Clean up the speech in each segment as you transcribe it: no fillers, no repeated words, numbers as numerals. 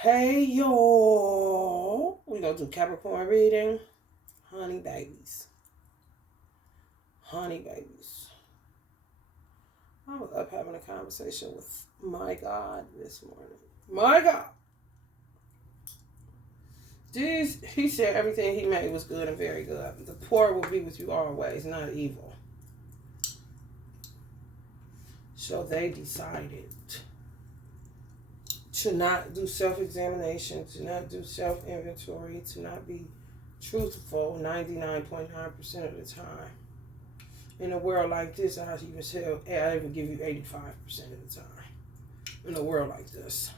Hey y'all, we gonna do Capricorn reading. Honey babies. Honey babies. I was up having a conversation with my God this morning. My God. He said everything he made was good and very good. The poor will be with you always, not evil. So they decided to not do self-examination, to not do self-inventory, to not be truthful 99.9% of the time. In a world like this, I even give you 85% of the time. In a world like this.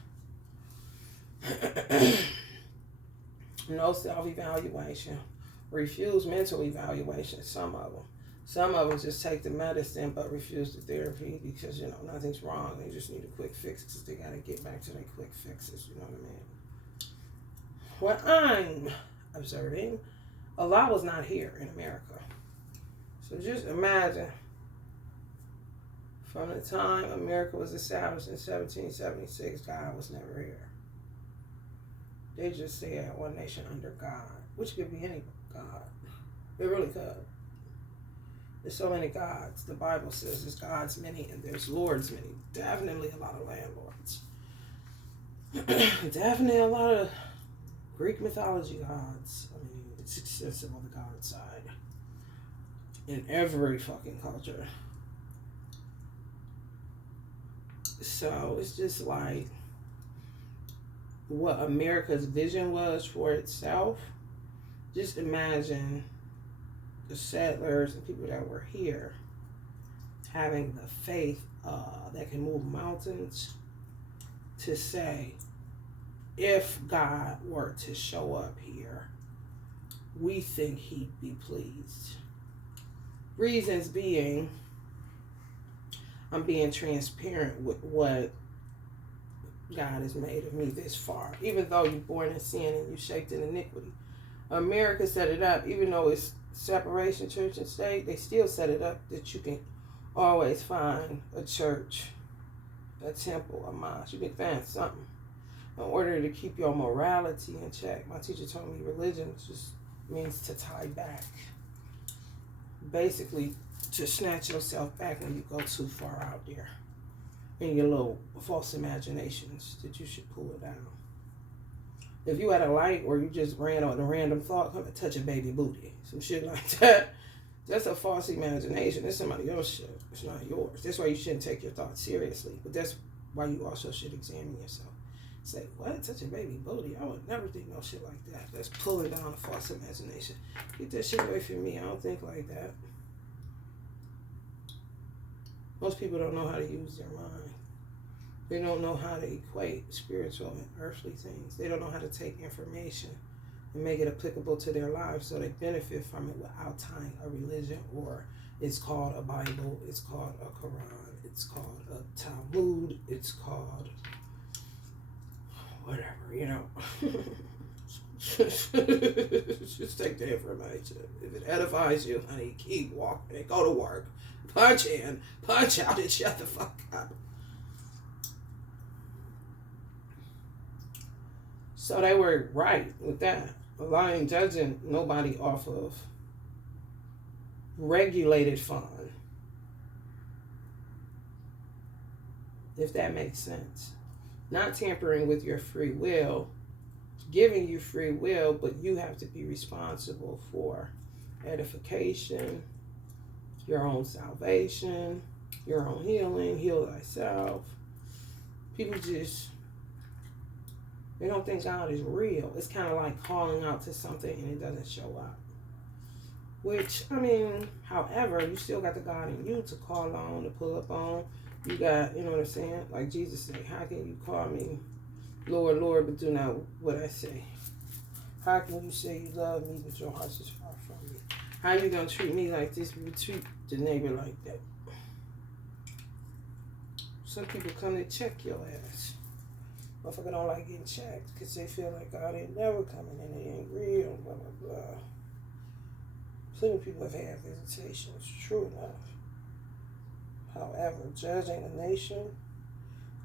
No self-evaluation. Refuse mental evaluation, some of them. Some of them just take the medicine but refuse the therapy because, nothing's wrong. They just need a quick fix because they got to get back to their quick fixes, you know what I mean? What I'm observing, Allah was not here in America. So just imagine, from the time America was established in 1776, God was never here. They just said one nation under God, which could be any God. It really could. There's so many gods. The Bible says there's gods many and there's lords many. Definitely a lot of landlords. Definitely a lot of Greek mythology gods. I mean, it's extensive on the god side. In every fucking culture. So it's just like what America's vision was for itself. Just imagine the settlers and people that were here having the faith that can move mountains to say, if God were to show up here, we think he'd be pleased. Reasons being, I'm being transparent with what God has made of me this far. Even though you're born in sin and you're shaped in iniquity. America set it up, even though it's separation, church and state, they still set it up that you can always find a church, a temple, a mosque. You can find something in order to keep your morality in check. My teacher told me religion just means to tie back. Basically, to snatch yourself back when you go too far out there in your little false imaginations that you should pull it down. If you had a light or you just ran on a random thought, come and touch a baby booty, some shit like that, that's a false imagination. It's somebody else's shit. It's not yours. That's why you shouldn't take your thoughts seriously. But that's why you also should examine yourself. Say, what? Touch a baby booty? I would never think no shit like that. That's pulling down a false imagination. Get that shit away from me. I don't think like that. Most people don't know how to use their mind. They don't know how to equate spiritual and earthly things. They don't know how to take information and make it applicable to their lives so they benefit from it without tying a religion, or it's called a Bible, it's called a Quran, it's called a Talmud, it's called whatever, Just take the information. If it edifies you, honey, keep walking and go to work. Punch in, punch out, and shut the fuck up. So they were right with that. Allah ain't judging nobody off of regulated fun. If that makes sense. Not tampering with your free will, giving you free will, but you have to be responsible for edification, your own salvation, your own healing, heal thyself. People just, they don't think God is real. It's kind of like calling out to something and it doesn't show up. Which, however, you still got the God in you to call on, to pull up on. You got, you know what I'm saying? Like Jesus said, how can you call me Lord, Lord, but do not what I say? How can you say you love me, but your heart is far from me? How you going to treat me like this, but treat the neighbor like that? Some people come to check your ass. Motherfucker don't like getting checked because they feel like God ain't never coming in, it ain't real, blah, blah, blah. Plenty of people have had visitations, true enough. However, judging a nation,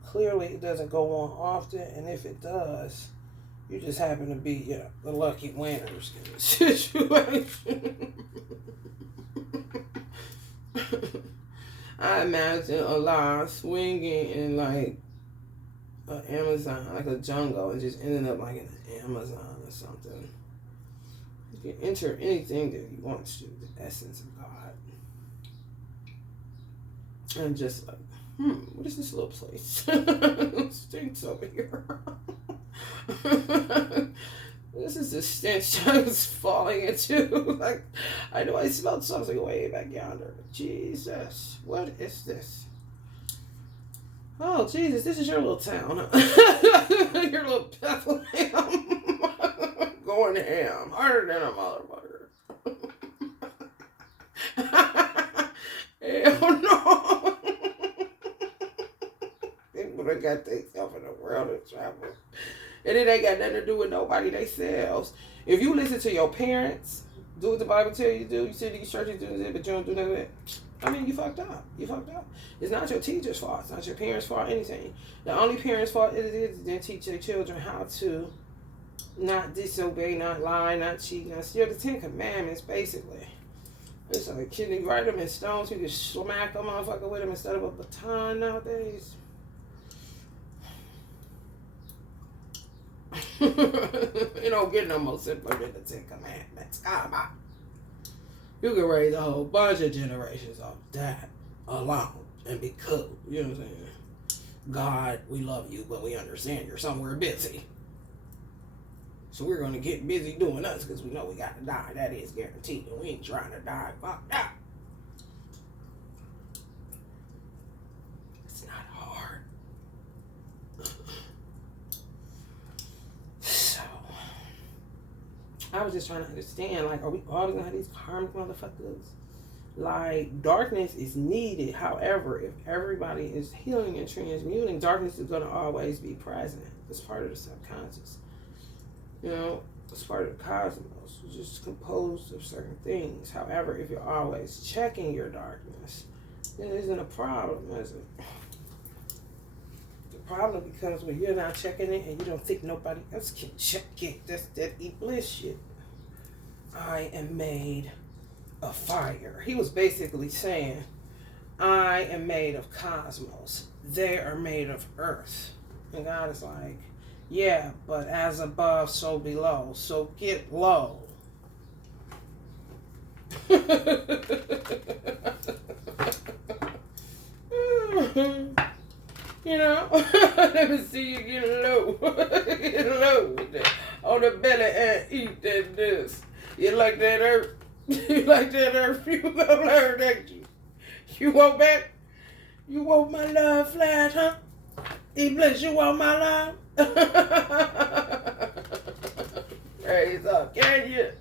Clearly, it doesn't go on often, and if it does, you just happen to be, the lucky winners in the situation. I imagine a lot swinging in like Amazon, like a jungle, and just ending up like in an Amazon or something. You can enter anything that you want to, the essence of God. And just like, what is this little place? It stinks over here. This is the stench I was falling into. Like, I know I smelled something way back yonder. Jesus, what is this? Oh, Jesus, this is your little town. Your little Bethlehem. Going ham. Harder than a motherfucker. Hell no. People that got themselves in the world of travel. And it ain't got nothing to do with nobody themselves. If you listen to your parents, do what the Bible tell you to do, you sit in these churches, do this, but you don't do none of that, I mean, you fucked up. You fucked up. It's not your teacher's fault. It's not your parents' fault, anything. The only parents' fault it is to teach their children how to not disobey, not lie, not cheat, not steal. The 10 Commandments, basically. It's like, can you write them in stones? You can smack a motherfucker with them instead of a baton nowadays. You don't get no more simpler than the 10 Commandments. Come on. You can raise a whole bunch of generations off that alone and be cool. You know what I'm saying? God, we love you, but we understand you're somewhere busy. So we're going to get busy doing us because we know we got to die. That is guaranteed. And we ain't trying to die. Fuck that. It's not hard. So, I was just trying to understand, like, are we always going to have these karmic motherfuckers? Like, darkness is needed. However, if everybody is healing and transmuting, darkness is going to always be present. It's part of the subconscious. You know, it's part of the cosmos. It's just composed of certain things. However, if you're always checking your darkness, then it isn't a problem, is it? The problem becomes when you're not checking it and you don't think nobody else can check it. That's that Iblis shit. I am made of fire. He was basically saying, I am made of cosmos. They are made of earth. And God is like, yeah, but as above, so below. So get low. You know? Let me see you get low. Get low with that. On the belly and eat that this. You like that earth? You like that earth? You gonna learn, ain't you? You want back? You want my love flat, huh? Iblis, you want my love? Raise up, can you?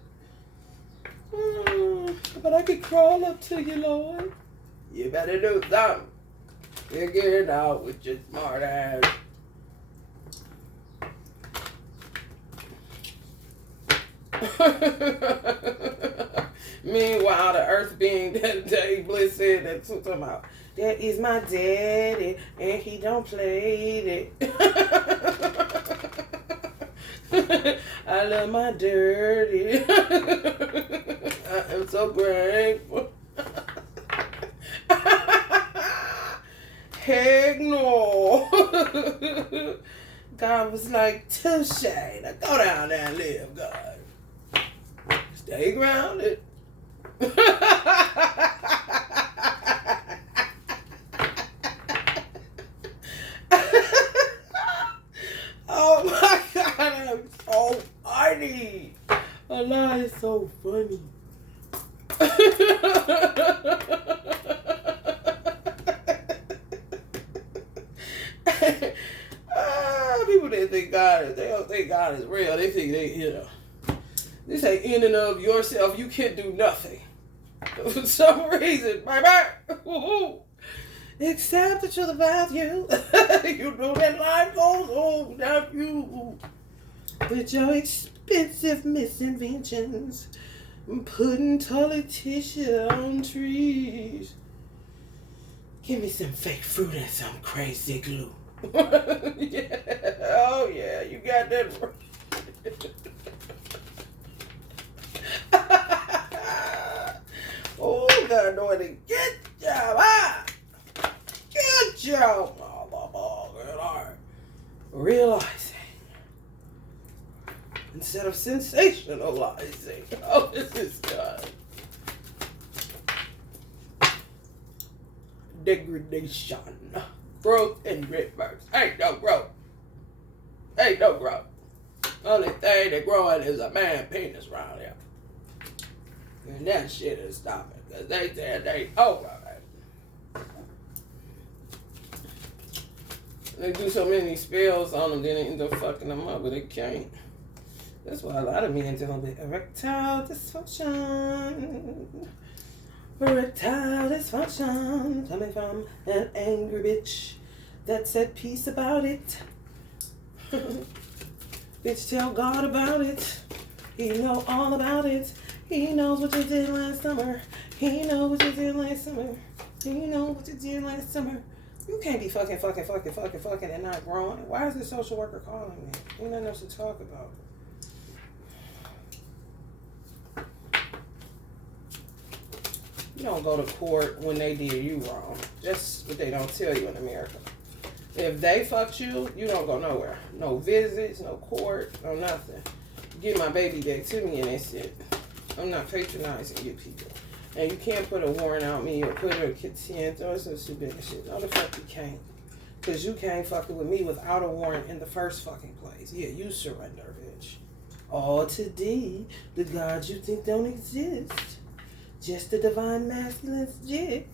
But I could crawl up to you, Lord. You better do something. Figure it out with your smart ass. Meanwhile, the earth being that Iblis said, that's what I'm talking about. That is my daddy, and he don't play it. I love my dirty. I am so grateful. Heck no. God was like, touche. Now go down there and live, God. Stay grounded. Oh my God, I'm so funny. Allah is so funny. People didn't think they don't think God is real. They think this ain't in and of yourself. You can't do nothing. For some reason, bye. Except the truth about you. You know that life goes on without you. With your expensive misinventions. Putting toilet tissue on trees. Give me some fake fruit and some crazy glue. Yeah. Oh yeah, you got that right. Oh, God, know it. Good job. Good job, motherfucker. All right. Realizing instead of sensationalizing. Oh, this is good. Degradation. Growth in reverse. Ain't no growth. Ain't no growth. Only thing that growing is a man penis around here. And that shit is stopping. Because they said they over it. They do so many spells on them, then they end up fucking them up, but they can't. That's why a lot of men dealing with erectile dysfunction. Erectile dysfunction. Coming from an angry bitch that said peace about it. Bitch, tell God about it. He know all about it. He knows what you did last summer. He knows what you did last summer. He knows what you did last summer. You can't be fucking and not growing. Why is the social worker calling me? Ain't nothing else to talk about. You don't go to court when they did you wrong. That's what they don't tell you in America. If they fucked you, you don't go nowhere. No visits, no court, no nothing. Get my baby back to me and that's it. I'm not patronizing you people. And you can't put a warrant out me or put a consent or some stupid shit. No, the fuck you can't. Because you can't fucking with me without a warrant in the first fucking place. Yeah, you surrender, bitch. All to thee, the gods you think don't exist. Just the divine masculine's jig.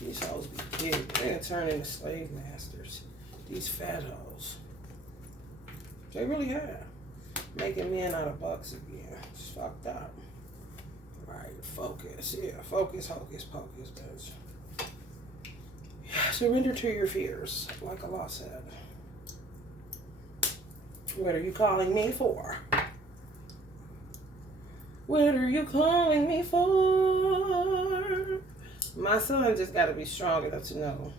These hoes be big. They're turning into slave masters. These fat hoes. They really have. Making men out of bucks again. It's fucked up. Right, focus. Yeah, focus, hocus pocus, bitch. Yeah, surrender to your fears, like Allah said. What are you calling me for? What are you calling me for? My son just got to be strong enough to know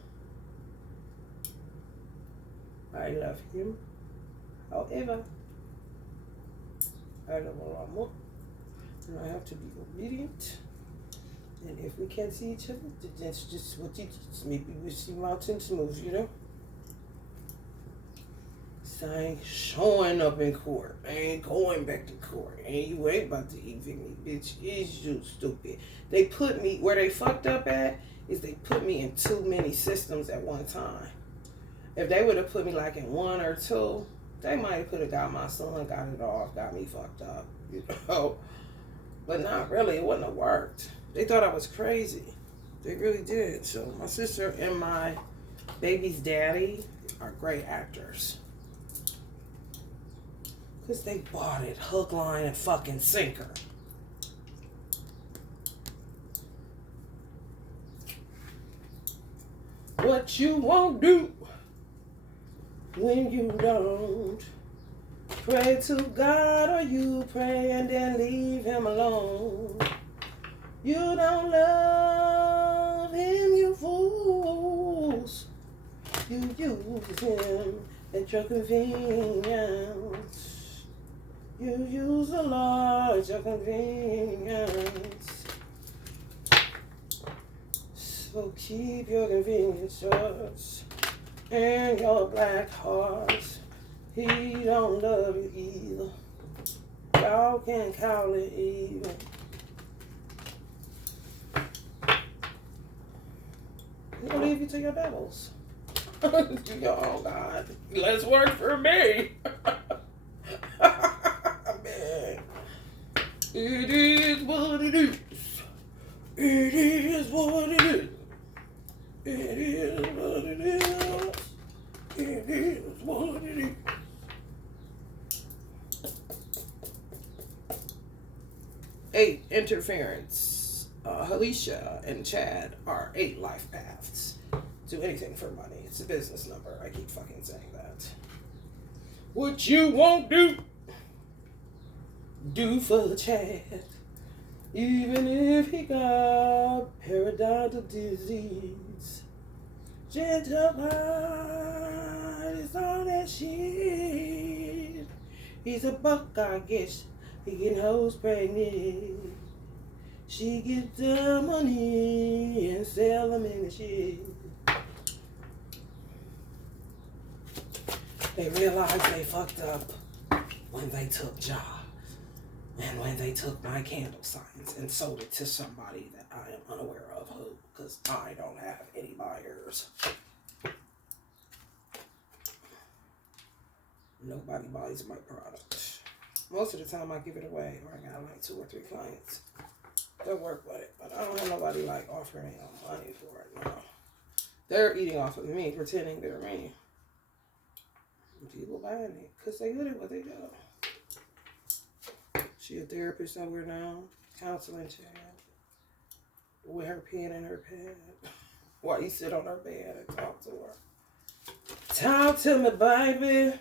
I love him. However, I love him. And I have to be obedient. And if we can't see each other, that's just what you teach. Maybe we see mountains move, you know? So I ain't showing up in court. I ain't going back to court. And you ain't about to evict me, bitch. Is you stupid. They put me, where they fucked up at, is they put me in too many systems at one time. If they would have put me like in one or two, they might have got my son, got it off, got me fucked up, you know? But not really, it wouldn't have worked. They thought I was crazy. They really did. So my sister and my baby's daddy are great actors. Because they bought it hook, line, and fucking sinker. What you won't do when you don't pray to God, or you pray and then leave him alone. You don't love him, you fools. You use him at your convenience. You use the Lord at your convenience. So keep your convenience yours and your black hearts. He don't love you either. Y'all can call it even. He'll leave you to your devils. You go, oh God, let's work for me. Man, it is what it is. It is what it is. It is what it is. It is what it is. Eight, interference. Alicia and Chad are 8 life paths. Do anything for money. It's a business number. I keep fucking saying that. What you won't do, do for Chad. Even if he got periodontal disease. Gentle heart is all that she is. He's a buck, I guess. He getting hoes pregnant. She get the money and sell them in the shit. They realized they fucked up when they took jobs and when they took my candle signs and sold it to somebody that I am unaware of who, because I don't have any buyers. Nobody buys my product. Most of the time I give it away, or I got like 2 or 3 clients that work with it, but I don't have nobody like offering me no money for it. No, they're eating off of me, pretending they're me. People buying it because they good at what they do. She a therapist somewhere now, counseling chat, with her pen in her pad while you sit on her bed and talk to her. Talk to me, baby.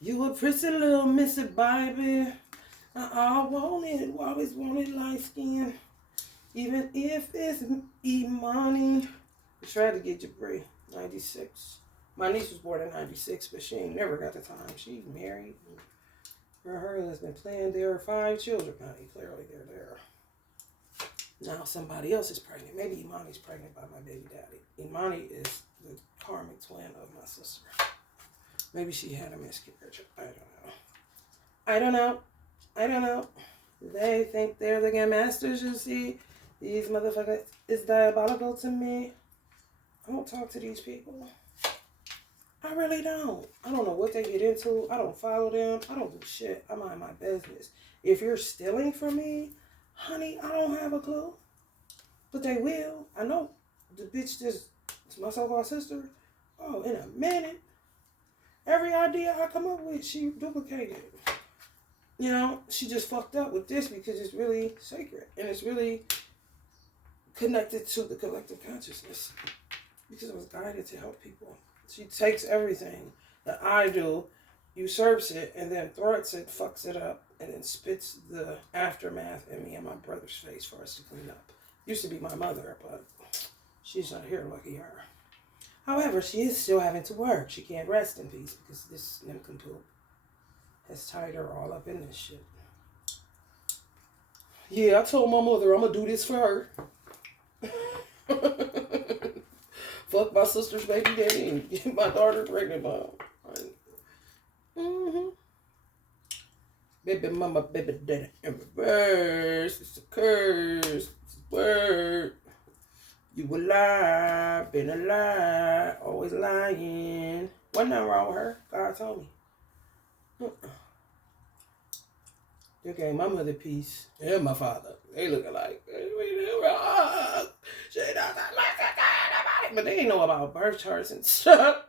You a pretty little missy, baby. I want it, always wanted light skin. Even if it's money. I tried to get Jabri, 96. My niece was born in 96, but she ain't never got the time. She's married. Her husband planned there are 5 children, honey. Clearly they're there. Now somebody else is pregnant. Maybe Imani's pregnant by my baby daddy. Imani is the karmic twin of my sister. Maybe she had a miscarriage. I don't know. They think they're the game masters, you see. These motherfuckers is diabolical to me. I don't talk to these people. I really don't. I don't know what they get into. I don't follow them. I don't do shit. I mind my business. If you're stealing from me, honey, I don't have a clue. But they will. I know. The bitch just, it's my so-called sister. Oh, in a minute. Every idea I come up with, she duplicated. You know, she just fucked up with this because it's really sacred. And it's really connected to the collective consciousness. Because I was guided to help people. She takes everything that I do, usurps it, and then thwarts it, fucks it up, and then spits the aftermath in me and my brother's face for us to clean up. Used to be my mother, but she's not here, lucky her. However, she is still having to work. She can't rest in peace because this nincompoop has tied her all up in this shit. Yeah, I told my mother I'm going to do this for her. Fuck my sister's baby daddy and get my daughter pregnant by him. Baby mama, baby daddy in reverse. It's a curse. It's a word. You a lie, been a lie, always lying. Wasn't nothing wrong with her. God told me. They gave my mother peace and my father. They look alike. But they ain't know about birth charts and stuff.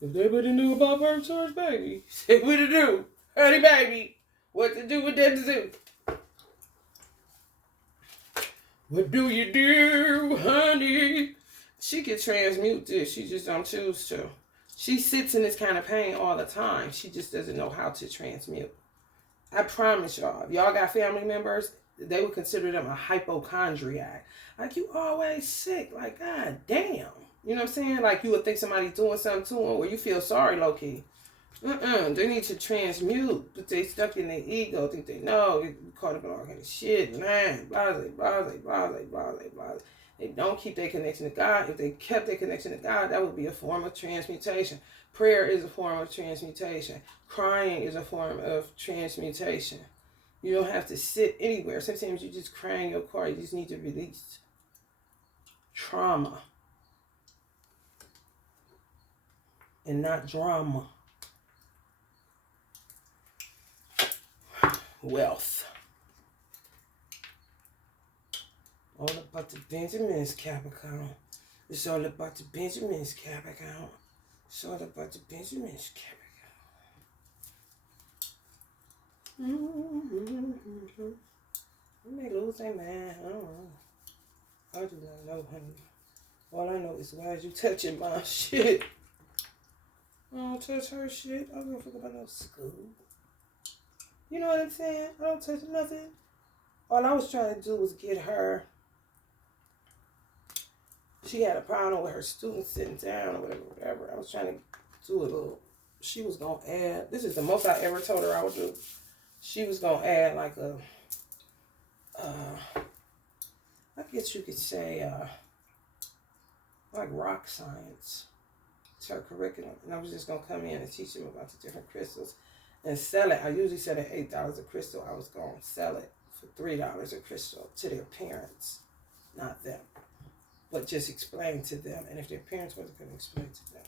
If they would have knew about birth charts, baby, say what to do. Honey, baby, what to do with that to do. What do you do, honey? She can transmute this. She just don't choose to. She sits in this kind of pain all the time. She just doesn't know how to transmute. I promise y'all, if y'all got family members, they would consider them a hypochondriac. Like, you always sick. Like, god damn. You know what I'm saying? Like, you would think somebody's doing something to them or you feel sorry, low-key. They need to transmute, but they stuck in their ego, think they know, get caught up in all kind of shit, man, blase. They don't keep their connection to God. If they kept their connection to God, that would be a form of transmutation. Prayer is a form of transmutation. Crying is a form of transmutation. You don't have to sit anywhere. Sometimes you just cry in your car. You just need to release trauma and not drama. Wealth. All about the Benjamins, Capricorn. It's all about the Benjamins, Capricorn. It's all about the Benjamins, Capricorn. I may lose their mind. I don't know. I do not know, honey. All I know is why is you touching my shit. I don't touch her shit. I don't fuck about no school. You know what I'm saying? I don't touch nothing. All I was trying to do was get her she had a problem with her students sitting down or whatever. I was trying to do a little, she was going to add, this is the most I ever told her I would do. She was going to add like a, I guess you could say, like rock science to her curriculum. And I was just going to come in and teach them about the different crystals and sell it. I usually sell it $8 a crystal. I was going to sell it for $3 a crystal to their parents, not them. But just explain to them. And if their parents wasn't going to explain to them,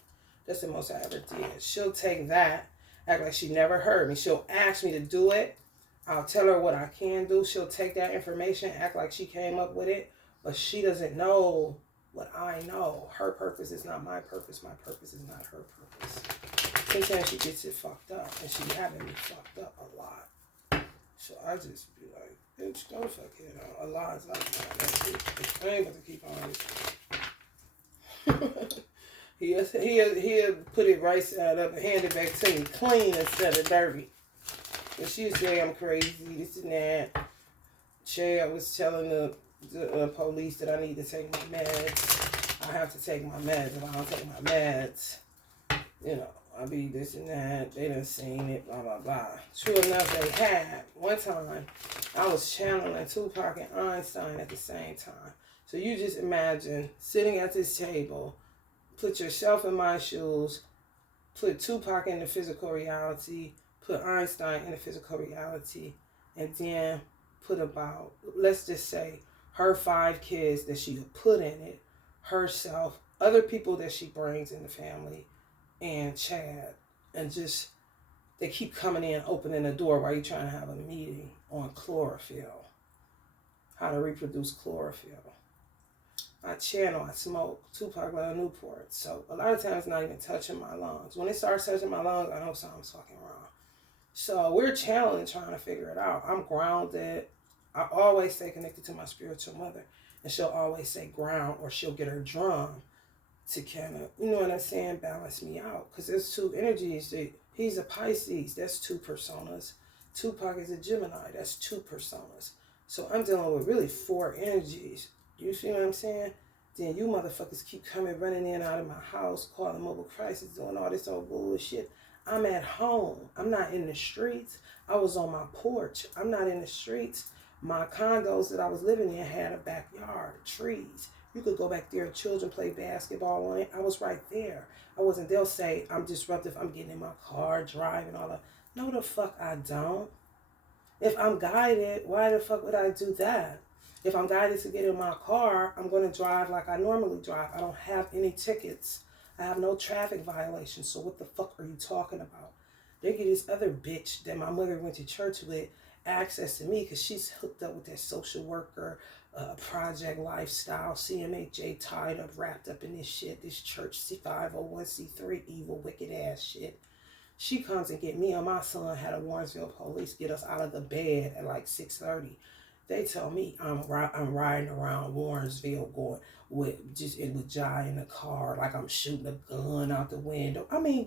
that's the most I ever did. She'll take that, act like she never heard me. She'll ask me to do it. I'll tell her what I can do. She'll take that information, act like she came up with it, but she doesn't know what I know. Her purpose is not my purpose. My purpose is not her purpose. Sometimes she gets it fucked up, and she having me fucked up a lot. So I just be like, bitch, go fuck it. A lot is like that. That's it. I ain't about to keep on this. He'll put it right side up and hand it back to me clean instead of dirty. And she'll say I'm crazy, this and that. I was telling the police that I need to take my meds. I have to take my meds. If I don't take my meds, you know, I'll be this and that. They done seen it, blah, blah, blah. True enough, they had. One time, I was channeling Tupac and Einstein at the same time. So you just imagine sitting at this table, put yourself in my shoes, put Tupac in the physical reality, put Einstein in the physical reality, and then put about, let's just say, her 5 kids that she would put in it, herself, other people that she brings in the family, and Chad. And just, they keep coming in, opening the door while you're trying to have a meeting on chlorophyll. How to reproduce chlorophyll. I channel, I smoke Tupac Love Newport. So a lot of times not even touching my lungs. When it starts touching my lungs, I know something's fucking wrong. So we're channeling, trying to figure it out. I'm grounded. I always stay connected to my spiritual mother. And she'll always say ground, or she'll get her drum to kind of, you know what I'm saying, balance me out. Because there's 2 energies. He's a Pisces. That's 2 personas. Tupac is a Gemini. That's 2 personas. So I'm dealing with really 4 energies. You see what I'm saying? Then you motherfuckers keep coming, running in and out of my house, calling mobile crisis, doing all this old bullshit. I'm at home. I'm not in the streets. I was on my porch. I'm not in the streets. My condos that I was living in had a backyard, trees. You could go back there and children play basketball on it. I was right there. I wasn't, they'll say, I'm disruptive. I'm getting in my car, driving, all that. No, the fuck I don't. If I'm guided, why the fuck would I do that? If I'm guided to get in my car, I'm going to drive like I normally drive. I don't have any tickets. I have no traffic violations. So what the fuck are you talking about? They get this other bitch that my mother went to church with access to me because she's hooked up with that social worker, project lifestyle, CMHA, tied up, wrapped up in this shit, this church, C501c3, evil, wicked ass shit. She comes and get me and my son had a Warrensville police get us out of the bed at like 6:30. They tell me I'm riding around Warrensville going with Jai in the car, like I'm shooting a gun out the window. I mean,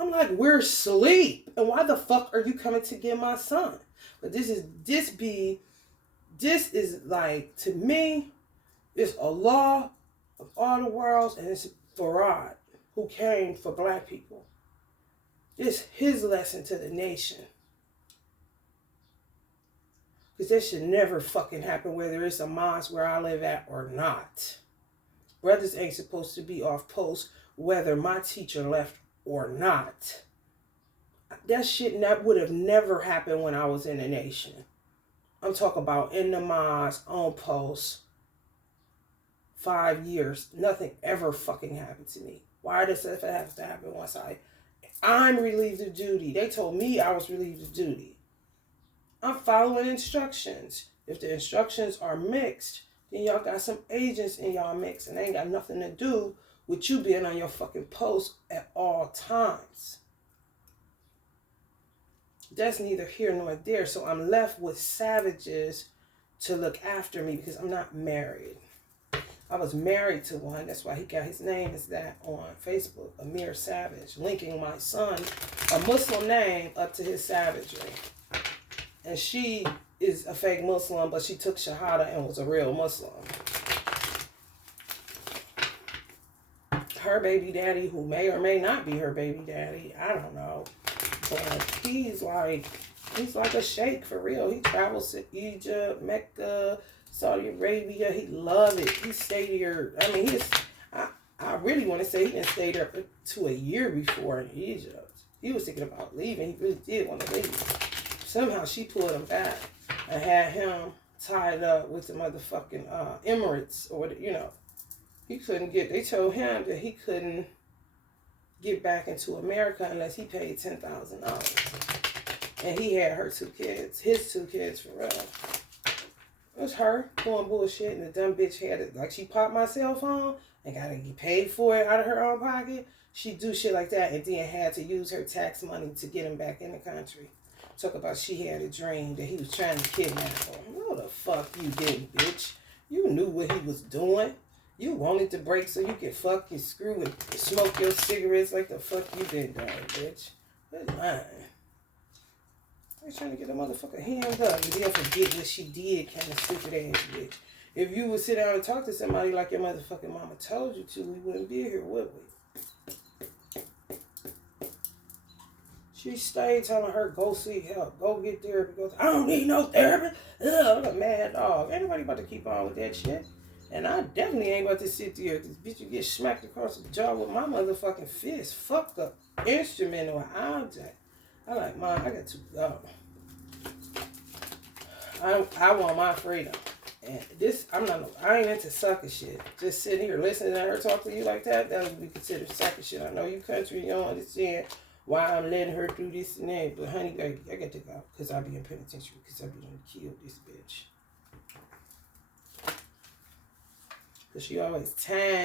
I'm like, we're asleep. And why the fuck are you coming to get my son? But this is like, to me, it's Allah of all the worlds, and it's Farad, who came for black people. It's his lesson to the nation. Because that should never fucking happen, whether it's a mosque where I live at or not. Brothers ain't supposed to be off post, whether my teacher left or not. That shit would have never happened when I was in the nation. I'm talking about in the mosque, on post, 5 years. Nothing ever fucking happened to me. Why does that have to happen once I'm relieved of duty? They told me I was relieved of duty. I'm following instructions. If the instructions are mixed, then y'all got some agents in y'all mix, and they ain't got nothing to do with you being on your fucking post at all times. That's neither here nor there. So I'm left with savages to look after me because I'm not married. I was married to one. That's why he got his name is that on Facebook, Amir Savage, linking my son, a Muslim name, up to his savagery. And she is a fake Muslim, but she took Shahada and was a real Muslim. her baby daddy, who may or may not be her baby daddy. I don't know. But he's like a sheikh for real. He travels to Egypt, Mecca, Saudi Arabia. He loves it. He stayed here. I mean, I really want to say he didn't stay there to a year before in Egypt. He was thinking about leaving. He really did want to leave. Somehow she pulled him back and had him tied up with the motherfucking Emirates or whatever, you know. He couldn't get, they told him that he couldn't get back into America unless he paid $10,000. And he had her 2 kids, his 2 kids for real. It was her doing bullshit, and the dumb bitch had it. Like, she popped my cell phone and got to get paid for it out of her own pocket. She do shit like that and then had to use her tax money to get him back in the country. Talk about she had a dream that he was trying to kidnap her. No, the fuck you didn't, bitch. You knew what he was doing. You wanted to break so you could fuck and screw and smoke your cigarettes like the fuck you been doing, bitch. That's mine. I was trying to get a motherfucker hemmed up and then forget what she did, kind of stupid ass bitch. If you would sit down and talk to somebody like your motherfucking mama told you to, we wouldn't be here, would we? She stayed telling her, go seek help, go get therapy. Goes, I don't need no therapy. Ugh, I'm a mad dog. Ain't nobody about to keep on with that shit. And I definitely ain't about to sit there. This bitch you get smacked across the jaw with my motherfucking fist. Fuck the instrument or object. I like, Mom, I got to go. I want my freedom. And this, I ain't into sucker shit. Just sitting here listening to her talk to you like that would be considered sucker shit. I know you country, you don't understand why I'm letting her do this and that. But honey, baby, I got to go. Because I'll be in penitentiary. Because I'll be going to kill this bitch. Because she always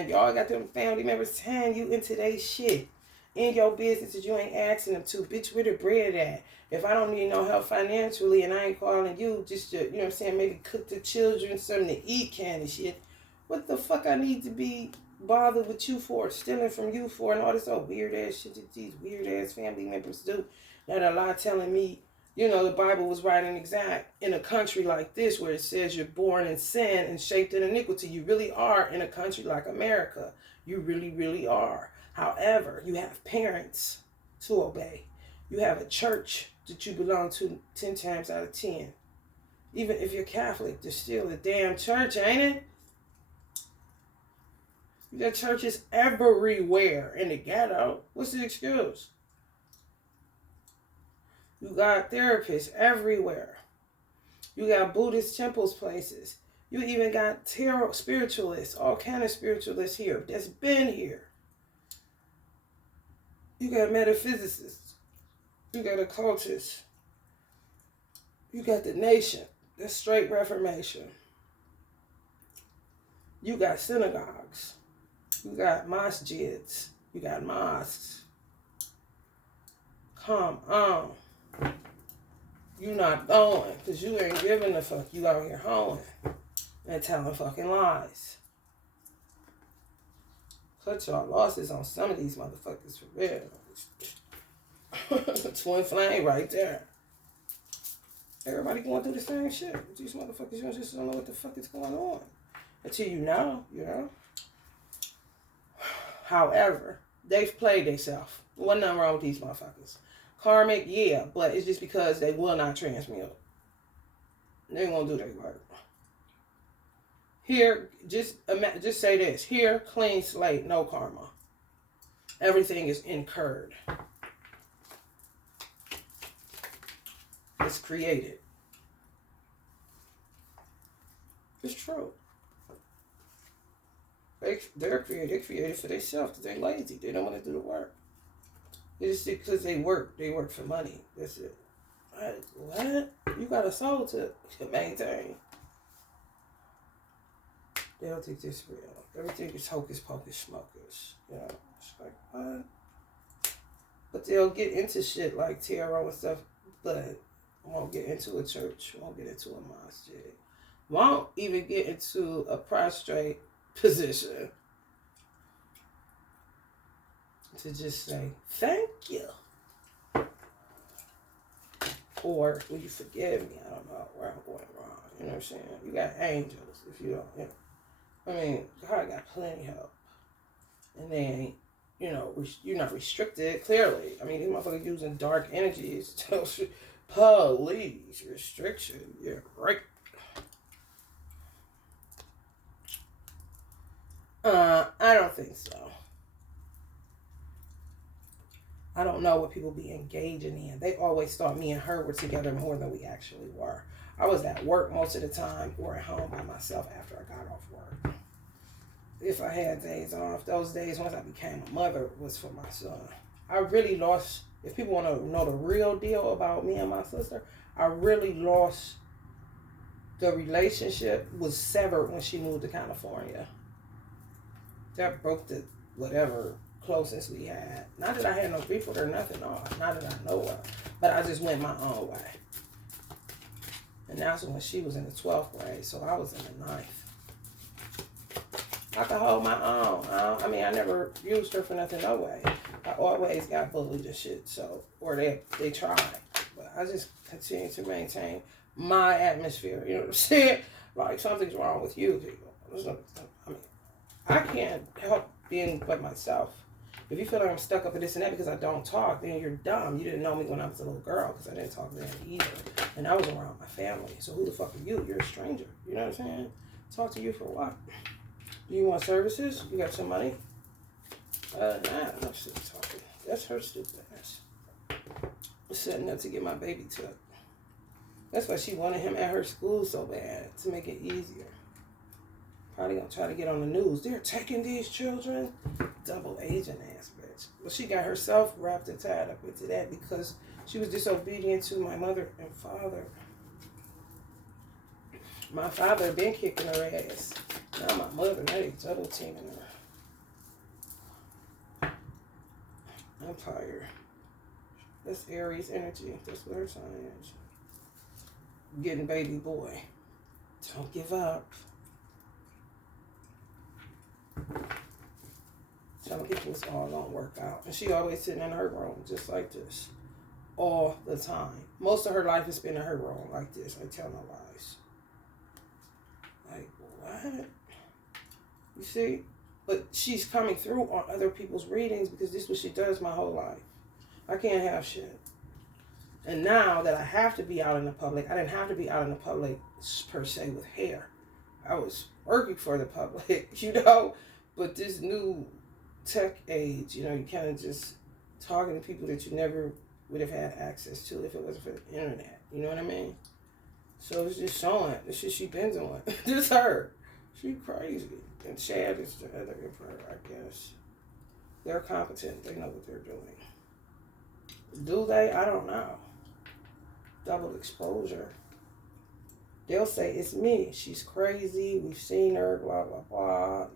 y'all got them family members tying you into their shit. In your business that you ain't asking them to. Bitch, where the bread at? If I don't need no help financially and I ain't calling you just to, you know what I'm saying, maybe cook the children something to eat kind of shit, what the fuck I need to be bothered with you for, stealing from you for, and all this old weird ass shit that these weird ass family members do that are not telling me, you know, the Bible was writing exact in a country like this where it says you're born in sin and shaped in iniquity. You really are in a country like America. You really, really are. However, you have parents to obey. You have a church that you belong to 10 times out of 10. Even if you're Catholic, there's still a damn church, ain't it? You got churches everywhere in the ghetto. What's the excuse? You got therapists everywhere. You got Buddhist temples places. You even got tarot spiritualists, all kind of spiritualists here that's been here. You got metaphysicists. You got occultists. You got the nation. That's straight Reformation. You got synagogues. You got masjids. You got mosques. Come on. You not going because you ain't giving a fuck. You out here hoeing and telling fucking lies. Cut y'all losses on some of these motherfuckers for real. Twin flame right there. Everybody going through the same shit. These motherfuckers, you just don't know what the fuck is going on. Until you know. However, they've played themselves. Wasn't nothing wrong with these motherfuckers. Karmic, yeah, but it's just because they will not transmute. They won't do their work. Here, just say this. Here, clean slate, no karma. Everything is incurred. It's created. It's true. They're created for themselves because they're lazy. They don't want to do the work. It's just because they work for money. That's it. What? You got a soul to maintain. They don't think this real. Everything is hocus pocus smokers. You know, it's like, what? But they'll get into shit like tarot and stuff, but won't get into a church, won't get into a mosque, won't even get into a prostrate position to just say, thank you. Or, will you forgive me? I don't know where I'm going wrong. You know what I'm saying? You got angels if you don't, you know. I mean, God got plenty of help. and they ain't, you know, you're not restricted, clearly. I mean, these motherfuckers using dark energies. Police restriction. Yeah, right. I don't think so. I don't know what people be engaging in. They always thought me and her were together more than we actually were. I was at work most of the time or at home by myself after I got off work. If I had days off, those days once I became a mother was for my son. I really lost, if people want to know the real deal about me and my sister, I really lost, the relationship was severed when she moved to California. That broke the whatever closeness we had. Not that I had no beef with her, nothing off. Not that I know of. But I just went my own way. And that's when she was in the 12th grade, so I was in the 9th. I could hold my own. I mean, I never used her for nothing, no way. I always got bullied and shit, so, or they tried. But I just continued to maintain my atmosphere, you know what I'm saying? Like, something's wrong with you, people. I mean, I can't help being but myself. If you feel like I'm stuck up in this and that because I don't talk, then you're dumb. You didn't know me when I was a little girl because I didn't talk then either. And I was around my family. So who the fuck are you? You're a stranger. You know what I'm saying? Talk to you for what? Do you want services? You got some money? Nah, I'm still talking. That's her stupid ass. Setting up to get my baby took. That's why she wanted him at her school so bad, to make it easier. Probably gonna try to get on the news. They're taking these children. Double agent ass bitch. Well, she got herself wrapped and tied up into that because she was disobedient to my mother and father. My father been kicking her ass. Now my mother, now they double teaming her. Empire. That's Aries energy. That's what her sign is. Getting baby boy. Don't give up. Trying to get this all gonna work out. And she always sitting in her room just like this. All the time. Most of her life has been in her room like this. I tell no lies. Like, what? You see? But she's coming through on other people's readings because this is what she does my whole life. I can't have shit. And now that I have to be out in the public, I didn't have to be out in the public per se with hair. I was working for the public, you know? But this new tech age, you know, you kind of just talking to people that you never would have had access to if it wasn't for the internet. You know what I mean? So it's just showing the shit she been doing. Just her. She crazy. And Chad is the other emperor, I guess. They're competent. They know what they're doing. Do they? I don't know. Double exposure. They'll say, it's me. She's crazy. We've seen her, blah, blah,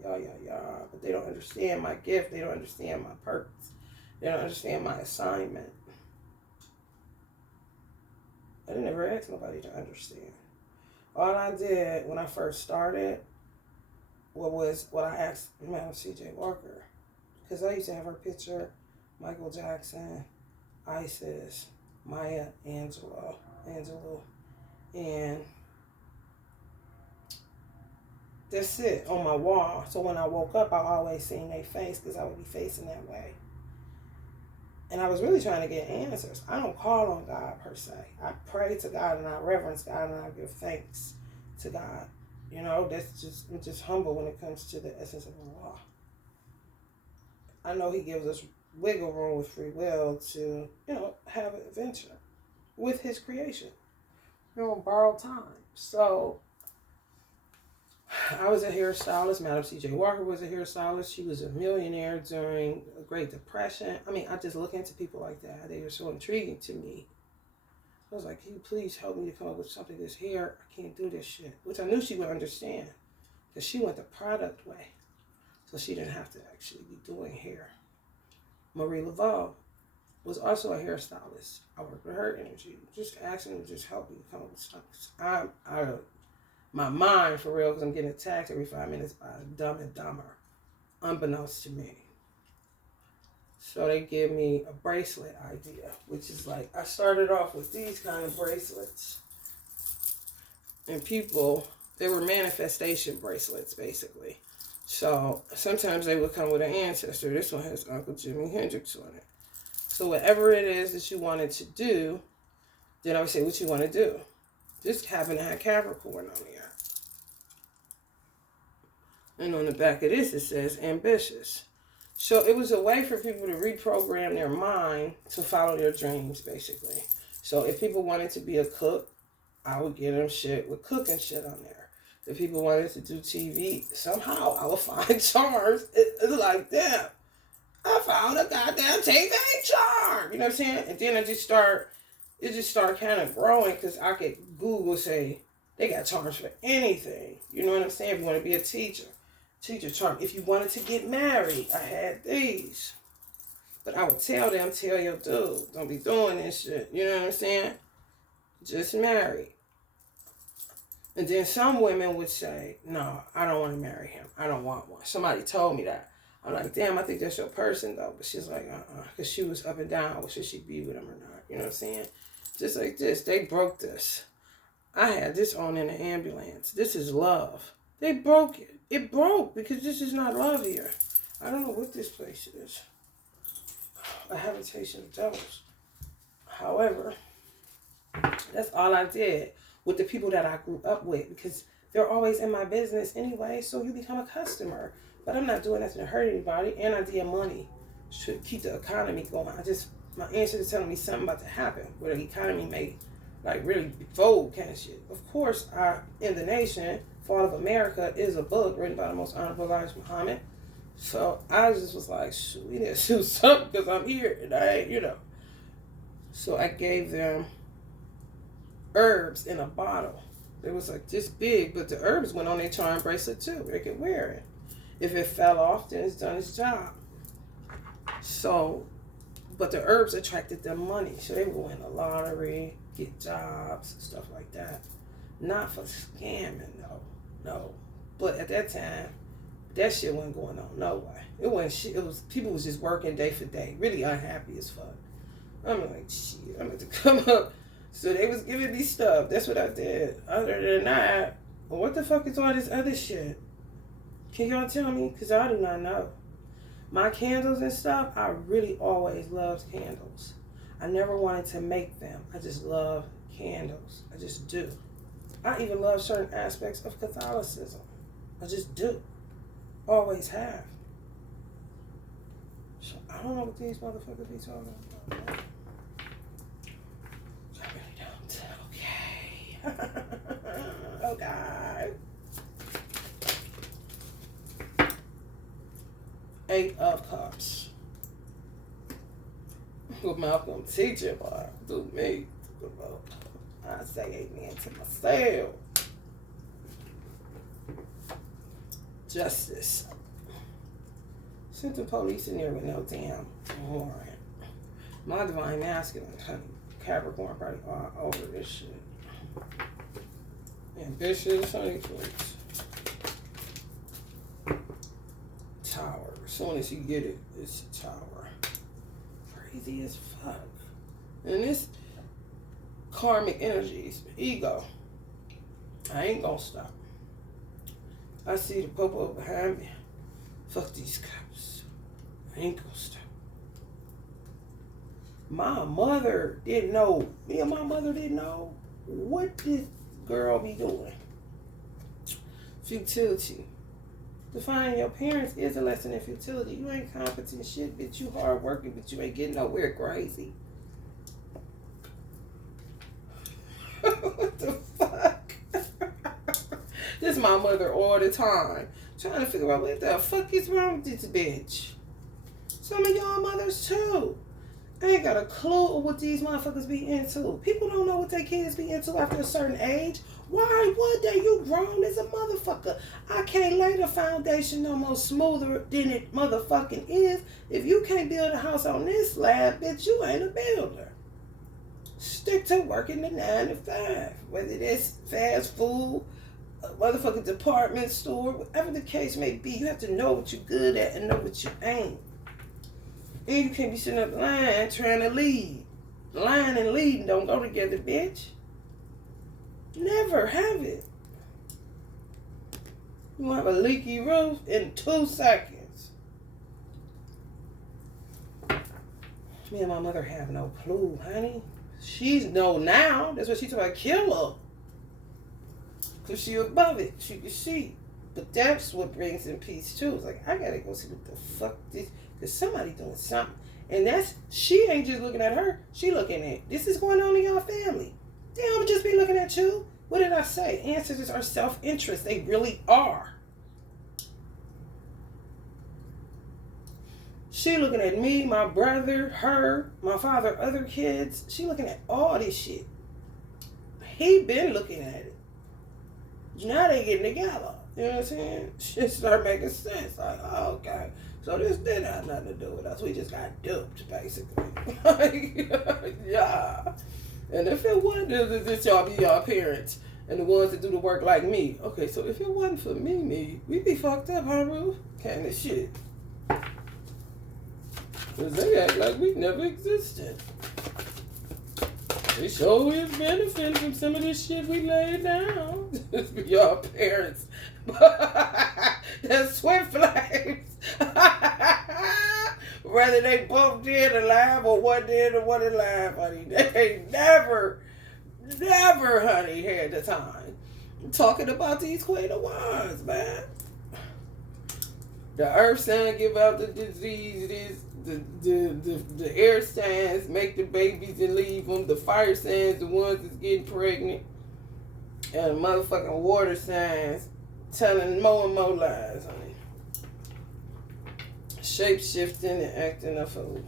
blah, yah. But they don't understand my gift. They don't understand my purpose. They don't understand my assignment. I didn't ever ask nobody to understand. All I did when I first started was what I asked Madam C.J. Walker. Because I used to have her picture, Michael Jackson, Isis, Maya Angelou, and that's it on my wall. So when I woke up, I always seen their face because I would be facing that way. And I was really trying to get answers. I don't call on God per se. I pray to God and I reverence God and I give thanks to God. You know, I'm just humble when it comes to the essence of the law. I know He gives us wiggle room with free will to, you know, have an adventure with His creation. You know, borrowed time. So I was a hairstylist. Madam C.J. Walker was a hairstylist. She was a millionaire during the Great Depression. I mean, I just look into people like that. They are so intriguing to me. I was like, can you please help me to come up with something this hair? I can't do this shit. Which I knew she would understand. Because she went the product way. So she didn't have to actually be doing hair. Marie Laveau was also a hairstylist. I worked with her energy. Just asking her to just help me come up with something. My mind, for real, because I'm getting attacked every 5 minutes by Dumb and Dumber, unbeknownst to me. So they give me a bracelet idea, which is like, I started off with these kind of bracelets. And people, they were manifestation bracelets, basically. So sometimes they would come with an ancestor. This one has Uncle Jimi Hendrix on it. So whatever it is that you wanted to do, then I would say what you want to do. This happened to have Capricorn on here. And on the back of this, it says ambitious. So it was a way for people to reprogram their mind to follow their dreams, basically. So if people wanted to be a cook, I would give them shit with cooking shit on there. If people wanted to do TV, somehow I would find charms. It's like, damn, I found a goddamn TV charm. You know what I'm saying? And then it just start kind of growing because I could Google say, they got charms for anything. You know what I'm saying? If you want to be a teacher charm. If you wanted to get married, I had these. But I would tell your dude, don't be doing this shit. You know what I'm saying? Just marry. And then some women would say, no, I don't want to marry him. I don't want one. Somebody told me that. I'm like, damn, I think that's your person, though. But she's like, because she was up and down. Well, should she be with him or not? You know what I'm saying? Just like this. They broke this. I had this on in the ambulance. This is love. They broke it. It broke because this is not love here. I don't know what this place is. A habitation of devils. However, that's all I did with the people that I grew up with because they're always in my business anyway, so you become a customer. But I'm not doing nothing to hurt anybody, and I did money to keep the economy going. My ancestors telling me something about to happen where the economy may like really fold kind of shit. Of course, In the Nation, Fall of America is a book written by the most honorable Elijah Muhammad. So I just was like, shoot, we need to do something because I'm here and I ain't, you know. So I gave them herbs in a bottle. It was like this big, but the herbs went on their charm bracelet too. They could wear it. If it fell off, then it's done its job. So, but the herbs attracted them money. So they would win the lottery, get jobs, stuff like that. Not for scamming, no. But at that time, that shit wasn't going on, no way. It wasn't shit. It was, people was just working day for day, really unhappy as fuck. I'm like, shit, I'm going to come up. So they was giving me stuff. That's what I did. Other than that, well, what the fuck is all this other shit? Can y'all tell me? Because I do not know. My candles and stuff, I really always loved candles. I never wanted to make them. I just love candles. I just do. I even love certain aspects of Catholicism. I just do. Always have. So I don't know what these motherfuckers be talking about. I really don't. Okay. Okay. 8 of Cups. With Malcolm teaching, boy. Do me. I say amen to myself. Justice. Sent the police in there with no damn warrant. My divine masculine, honey. Capricorn probably all over this shit. Ambitious, honey, please. Tower. As soon as you get it, it's a tower. Crazy as fuck. And this karmic energies, ego. I ain't gonna stop. I see the popo behind me. Fuck these cops. I ain't gonna stop. My mother didn't know. Me and my mother didn't know what this girl be doing. Futility. Defining your parents is a lesson in futility. You ain't competent shit, bitch. You hard working, but you ain't getting nowhere. Crazy. What the fuck? This is my mother all the time. Trying to figure out what the fuck is wrong with this bitch. Some of y'all mothers too. I ain't got a clue of what these motherfuckers be into. People don't know what their kids be into after a certain age. Why would they? You grown as a motherfucker. I can't lay the foundation no more smoother than it motherfucking is. If you can't build a house on this slab, bitch, you ain't a builder. Stick to working the 9 to 5. Whether that's fast food, a motherfucking department store, whatever the case may be, you have to know what you're good at and know what you ain't. And you can't be sitting up the line trying to lead. Lying and leading don't go together, bitch. Never have it. You want to have a leaky roof in 2 seconds. Me and my mother have no clue, honey. She's no now. That's what she's talking about. Kill her. Because she above it. She can see. But that's what brings in peace too. It's like, I gotta go see what the fuck this, because somebody doing something. And that's, she ain't just looking at her. She looking at, this is going on in your family. They don't just be looking at you. What did I say? Ancestors are self-interest. They really are. She looking at me, my brother, her, my father, other kids. She looking at all this shit. He been looking at it. Now they getting together. You know what I'm saying? Shit start making sense. Like, oh, okay. So this didn't have nothing to do with us. We just got duped, basically. Yeah. And if it wasn't, this y'all be y'all parents and the ones that do the work like me. Okay, so if it wasn't for me, we'd be fucked up, huh, Ruth? Kind of shit. Because they act like we never existed. They sure is benefiting from some of this shit we laid down. This be y'all parents. They're swim flames. Whether they both did alive or one did or one alive, honey. They never, honey, had the time. I'm talking about these Queen of Wands, man. The earth sign give out the diseases. The air signs make the babies and leave them. The fire signs, the ones that's getting pregnant. And the motherfucking water signs telling more and more lies, honey. Shape-shifting and acting a fool.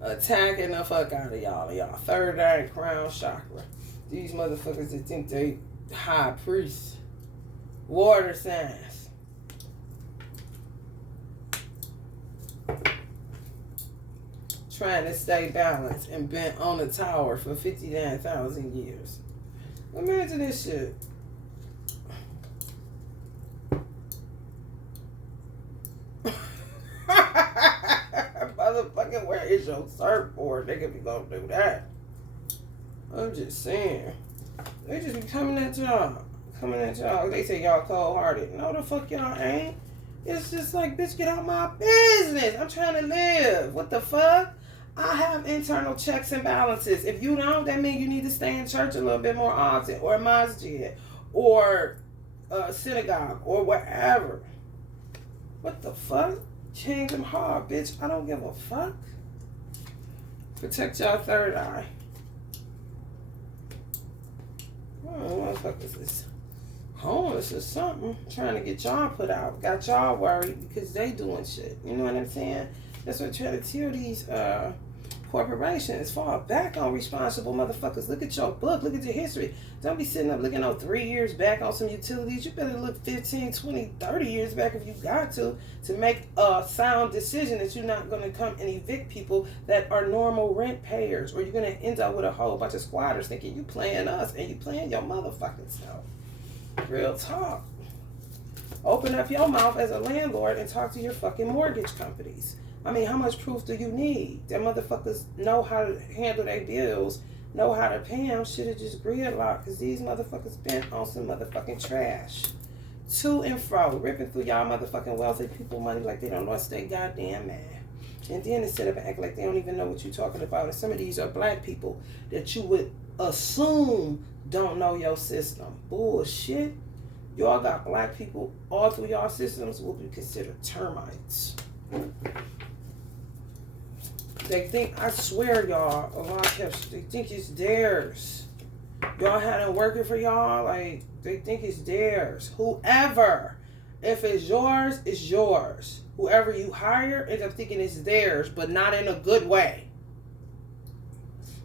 Attacking the fuck out of y'all. Third eye and crown chakra. These motherfuckers that think they high priests. Water signs. Trying to stay balanced and bent on a tower for 59,000 years. Imagine this shit. Motherfucking, where is your surfboard? They could be gonna do that. I'm just saying. They just be coming at y'all. They say y'all cold-hearted. No, the fuck y'all ain't. It's just like, bitch, get out my business. I'm trying to live. What the fuck? I have internal checks and balances. If you don't, that means you need to stay in church a little bit more often, or masjid, or synagogue, or wherever. What the fuck? Change them hard, bitch. I don't give a fuck. Protect y'all third eye. Motherfuckers is homeless or something. Trying to get y'all put out. Got y'all worried because they doing shit. You know what I'm saying? That's what I'm trying to tell these corporations. Fall back on responsible motherfuckers. Look at your book. Look at your history. Don't be sitting up looking on 3 years back on some utilities. You better look 15, 20, 30 years back if you got to make a sound decision that you're not going to come and evict people that are normal rent payers, or you're going to end up with a whole bunch of squatters thinking you playing us and you playing your motherfucking self. Real talk. Open up your mouth as a landlord and talk to your fucking mortgage companies. I mean, how much proof do you need? Them motherfuckers know how to handle their bills, know how to pay them. Should have just gridlocked, because these motherfuckers been on some motherfucking trash. To and fro, ripping through y'all motherfucking wealthy people money like they don't lost their goddamn man. And then they sit up and act like they don't even know what you're talking about. And some of these are black people that you would assume don't know your system. Bullshit. Y'all got black people all through y'all systems will be considered termites. They think, I swear y'all, a lot of they think it's theirs. Y'all had it working for y'all, like, they think it's theirs. Whoever, if it's yours, it's yours. Whoever you hire ends up thinking it's theirs, but not in a good way.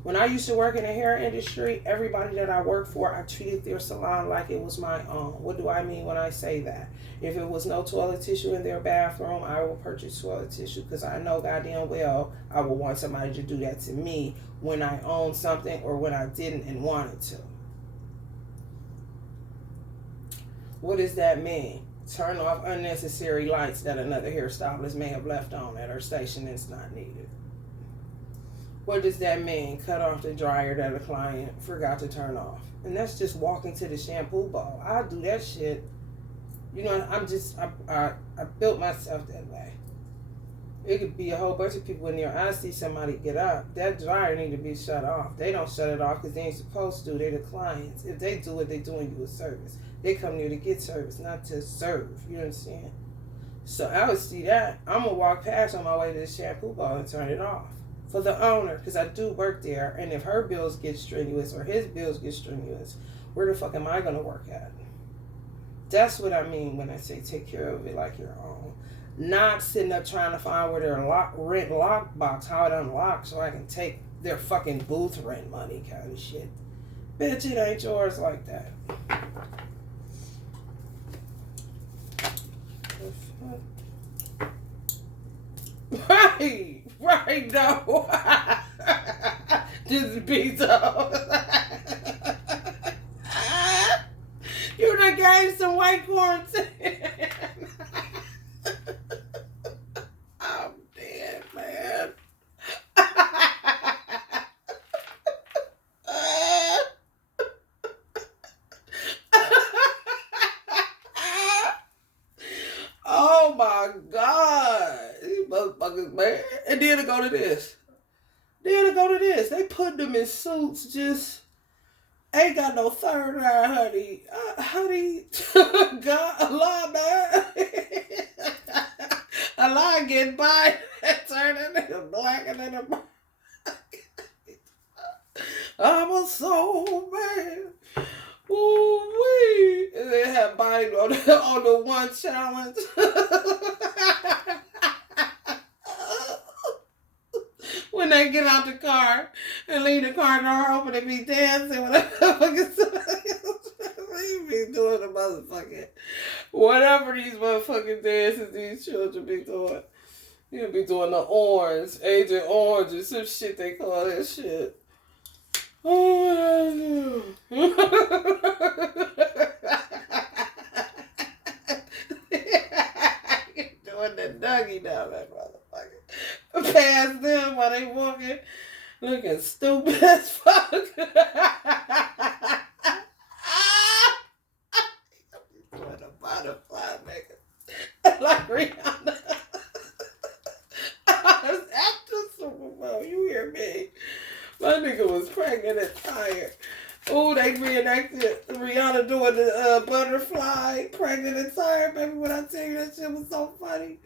When I used to work in the hair industry, everybody that I worked for, I treated their salon like it was my own. What do I mean when I say that? If it was no toilet tissue in their bathroom, I will purchase toilet tissue, because I know goddamn well I would want somebody to do that to me when I owned something or when I didn't and wanted to. What does that mean? Turn off unnecessary lights that another hairstylist may have left on at her station and it's not needed. What does that mean? Cut off the dryer that a client forgot to turn off. And that's just walking to the shampoo bowl. I'll do that shit You know, I built myself that way. It could be a whole bunch of people in there. I see somebody get up. That dryer need to be shut off. They don't shut it off because they ain't supposed to. They're the clients. If they do it, they're doing you a service. They come here to get service, not to serve. You understand? So I would see that. I'm going to walk past on my way to the shampoo bar and turn it off. For the owner, because I do work there. And if her bills get strenuous or his bills get strenuous, where the fuck am I going to work at? That's what I mean when I say take care of it like your own. Not sitting up trying to find where their rent lockbox, how it unlocks so I can take their fucking booth rent money kind of shit. Bitch, it ain't yours like that. Right, no. This is Beto. You done gave some white quarantine. I'm dead, man. Oh my God. These motherfuckers, man. And then to go to this. They put them in suits just ain't got no third eye, honey. Honey, God, Allah, man. Allah getting by and turning into blacker than a I'm a soul, man. Ooh-wee. And they have Biden on the one challenge. When they get out the car and leave the car door open and be dancing, whatever. You be doing the motherfucking whatever these motherfucking dances these children be doing. You'll be doing the orange, Agent Orange, or some shit they call that shit. Oh, you're doing the Dougie down that motherfucker. Past them while they walking, looking stupid as fuck. Doing a butterfly, nigga. Like Rihanna. After Super Bowl, you hear me? My nigga was pregnant and tired. Oh, they reenacted Rihanna doing the butterfly, pregnant and tired, baby. When I tell you that shit was so funny.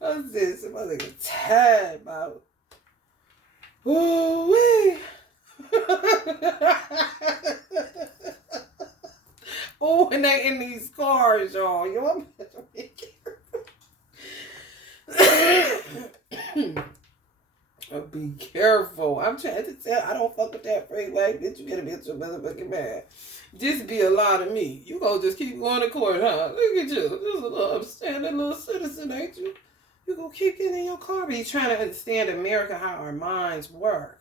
I was just, my nigga tired about. Ooh-wee. Oh, and they in these cars, y'all. You be careful. I'm trying to tell. I don't fuck with that freeway. Bitch, you gotta be so motherfucking mad. This be a lot of me. You gonna just keep going to court, huh? Look at you. This is a little upstanding little citizen, ain't you? You gonna keep getting in your car. But you trying to understand America, how our minds work.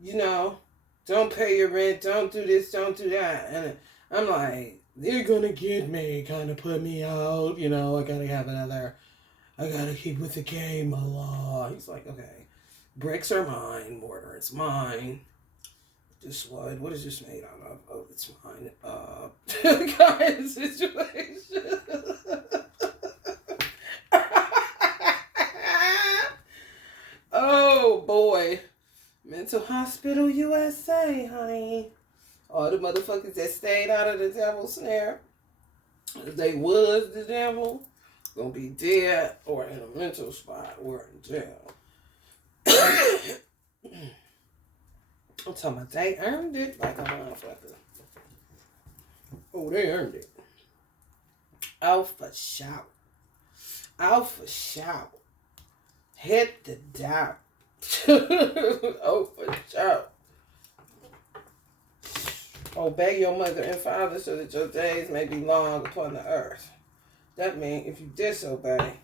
You know, don't pay your rent. Don't do this. Don't do that. And I'm like, they're gonna get me. Kind of put me out. You know, I gotta keep with the game, Allah. He's like, okay, bricks are mine, mortar is mine. This wood, what is this made out of? Oh, it's mine. Kind of situation. Oh boy, mental hospital USA, honey. All the motherfuckers that stayed out of the devil's snare, they was the devil. Gonna be dead or in a mental spot or in jail. I'm talking about they earned it like a motherfucker. Oh, they earned it. Out for shout. Out for shout. Hit the doubt. Oh, for shout. Obey your mother and father so that your days may be long upon the earth. That means if you disobey,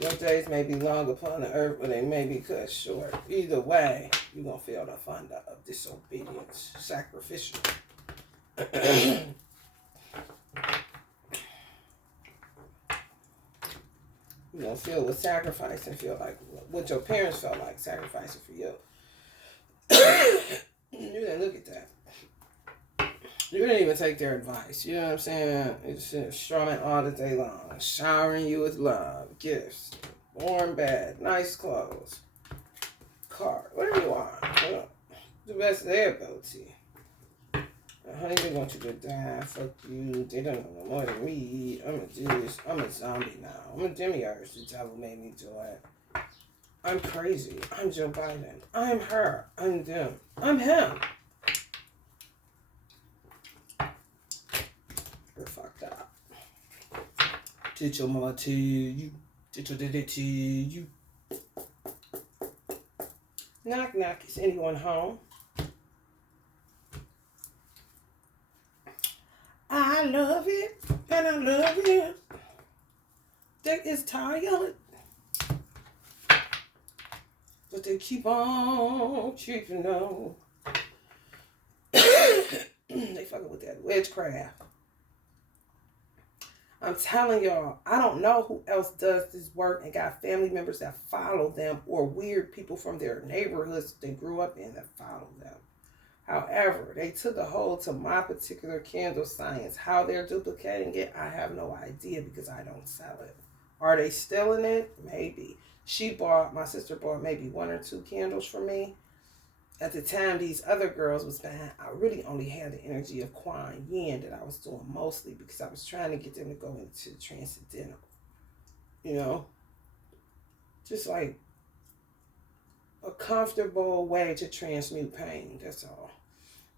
your days may be long upon the earth, but they may be cut short. Either way, you're going to feel the thunder of disobedience, sacrificial. You're going to feel what sacrificing feel like, what your parents felt like sacrificing for you. You didn't look at that. You didn't even take their advice. You know what I'm saying? It's strumming all the day long, showering you with love, gifts, warm bed, nice clothes, car, whatever you want. You know, the best of their ability. Honey, they want you to die. Fuck you. They don't know more than me. I'm gonna do this. I'm a zombie now. I'm a demiurge. The devil made me do it. I'm crazy. I'm Joe Biden. I'm her. I'm them. I'm him. You're fucked up. Did your mama tell you? Did your daddy tell you? Knock, knock. Is anyone home? I love it, and I love it. They is tired, but they keep on creeping on. They fucking with that witchcraft. I'm telling y'all, I don't know who else does this work and got family members that follow them or weird people from their neighborhoods they grew up in that follow them. However, they took a hold to my particular candle science. How they're duplicating it, I have no idea because I don't sell it. Are they stealing it? Maybe. My sister bought maybe 1 or 2 candles for me. At the time, these other girls was bad. I really only had the energy of Kuan Yin that I was doing mostly because I was trying to get them to go into transcendental. You know? Just like a comfortable way to transmute pain. That's all.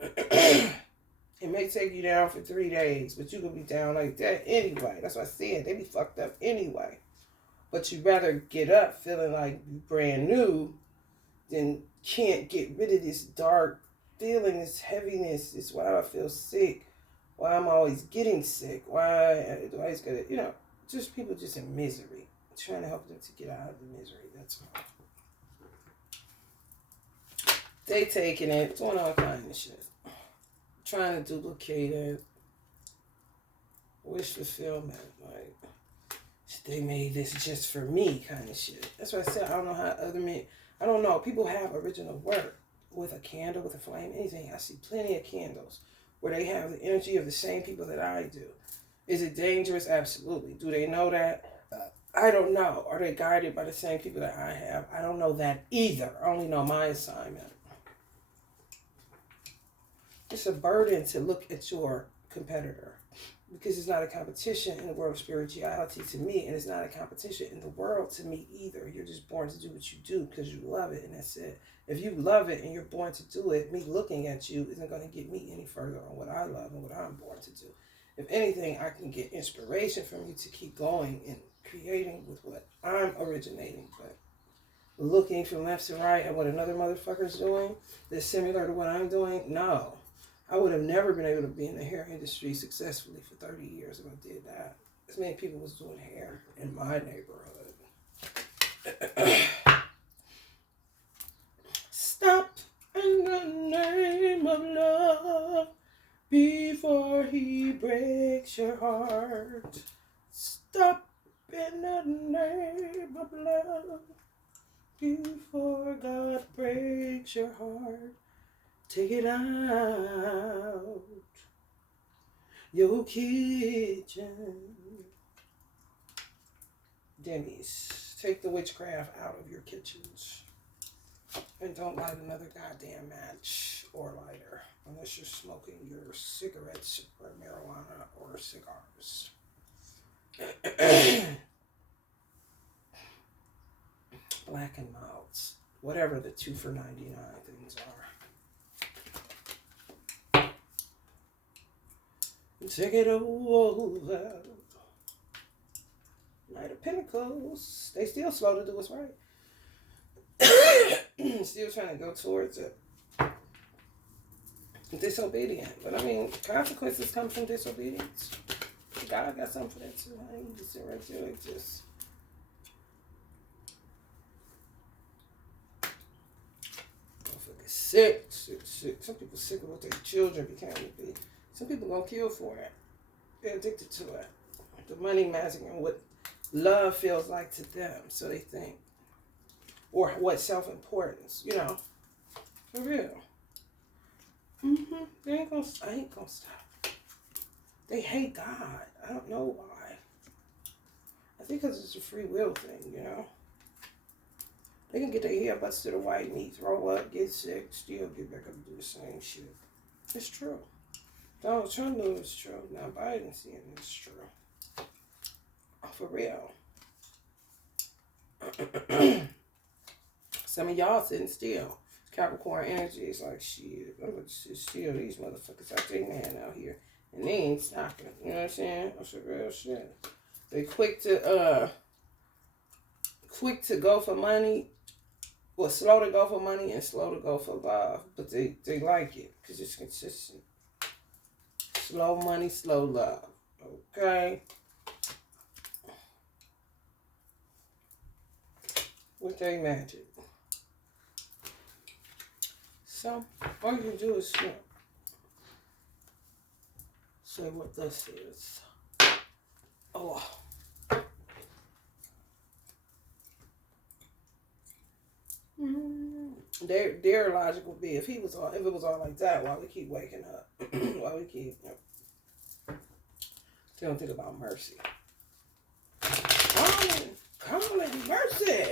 It may take you down for 3 days, but you can be down like that anyway. That's what I said. They be fucked up anyway. But you'd rather get up feeling like you're brand new than can't get rid of this dark feeling, this heaviness, this why I feel sick, why I'm always getting sick, why do I always get it, just people just in misery. I'm trying to help them to get out of the misery, that's all. They taking it, doing all kinds of shit. Trying to duplicate it. Wish fulfillment, like they made this just for me kind of shit. That's what I said. I don't know how other men, I don't know. People have original work with a candle, with a flame, anything. I see plenty of candles where they have the energy of the same people that I do. Is it dangerous? Absolutely. Do they know that? I don't know. Are they guided by the same people that I have? I don't know that either. I only know my assignment. It's a burden to look at your competitor because it's not a competition in the world of spirituality to me, and it's not a competition in the world to me either. You're just born to do what you do because you love it, and that's it. If you love it and you're born to do it, me looking at you isn't going to get me any further on what I love and what I'm born to do. If anything, I can get inspiration from you to keep going and creating with what I'm originating, but looking from left to right at what another motherfucker's doing that's similar to what I'm doing, no. I would have never been able to be in the hair industry successfully for 30 years if I did that. As many people was doing hair in my neighborhood. Stop in the name of love before he breaks your heart. Stop in the name of love before God breaks your heart. Take it out your kitchen. Denny's, take the witchcraft out of your kitchens. And don't light another goddamn match or lighter unless you're smoking your cigarettes or marijuana or cigars. Black and Milds, whatever the 2 for $99 things are. Take it over. Knight of Pentacles. They still slow to do what's right. Still trying to go towards it. Disobedient. But I mean, consequences come from disobedience. God got something for that too. I ain't just sit right there like this. Sick. Some people sick of what their children became to be. Some people gonna kill for it. They're addicted to it. The money masking and what love feels like to them, so they think. Or what self-importance, For real. I ain't gonna stop. They hate God. I don't know why. I think because it's a free will thing, you know. They can get their hair butts to the white meat, throw up, get sick, still get back up and do the same shit. It's true. Donald Trump knew it's true. Now Biden seeing it's true. For real. Some of y'all sitting still. Capricorn energy is like, shit, I'm gonna sit still. These motherfuckers out there, man, out here. And they ain't stopping. You know what I'm saying? That's some real shit. They quick to go for money. Well, slow to go for money and slow to go for love. But they like it because it's consistent. Slow money, slow love. Okay? With their magic. So, all you can do is say what this is. Oh. Their logic would be if it was all like that, why we keep waking up? Why we keep they don't think about mercy. Calling mercy.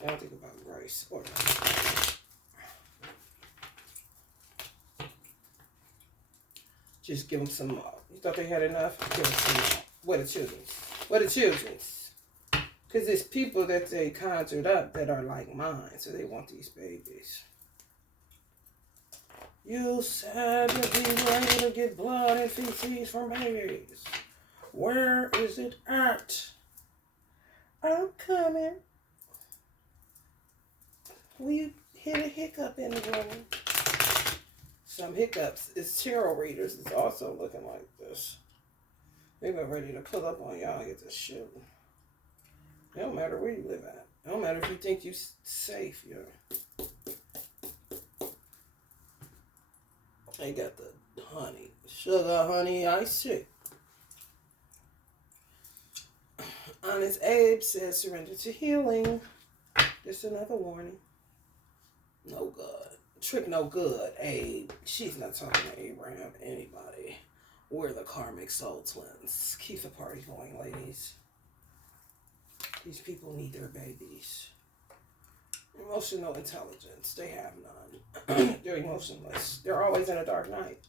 They don't think about grace or mercy. Just give them some more. You thought they had enough? Give them some more. What the children's? What the children's? Because it's people that they conjured up that are like mine, so they want these babies. You said that we were able to get blood and feces from babies. Where is it at? I'm coming. We hit a hiccup in the room. Some hiccups. It's tarot readers. It's also looking like this. They been ready to pull up on y'all and get this shit. It don't matter where you live at. It don't matter if you think you're safe, you know. They got the honey. Sugar, honey, ice chick. Honest Abe says surrender to healing. Just another warning. No good. Trick no good, Abe. She's not talking to Abraham, anybody. We're the karmic soul twins. Keep the party going, ladies. These people need their babies. Emotional intelligence. They have none. They're emotionless. They're always in a dark night.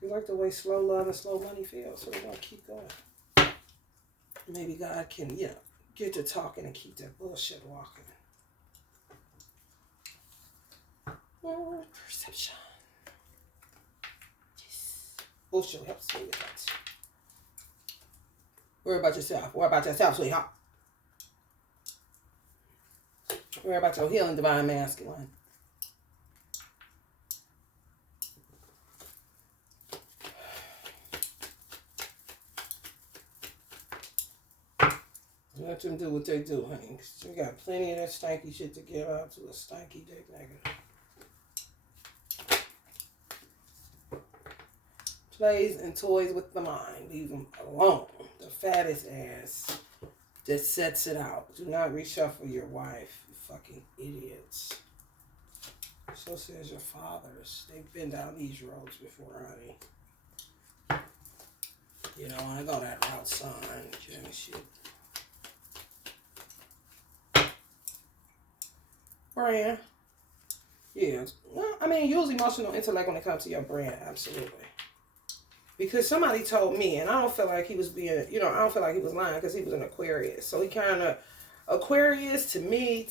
They like the way slow love and slow money feels, so they're going to keep going. Maybe God can, get to talking and keep that bullshit walking. Perception. Yes. Bullshit helps me with that. Worry about yourself. Worry about yourself, sweetheart. Worry about your healing divine masculine. Let them do what they do, honey. Cause you got plenty of that stanky shit to get out to a stanky dick nigga. Plays and toys with the mind. Leave them alone. The fattest ass that sets it out. Do not reshuffle your wife, you fucking idiots. So says your fathers. They've been down these roads before, honey. You don't want to go that route, son. Kind of shit. Brand. Yeah. Well, I mean, use emotional intellect when it comes to your brand. Absolutely. Because somebody told me, and I don't feel like he was being, I don't feel like he was lying because he was an Aquarius. So he kind of, Aquarius to me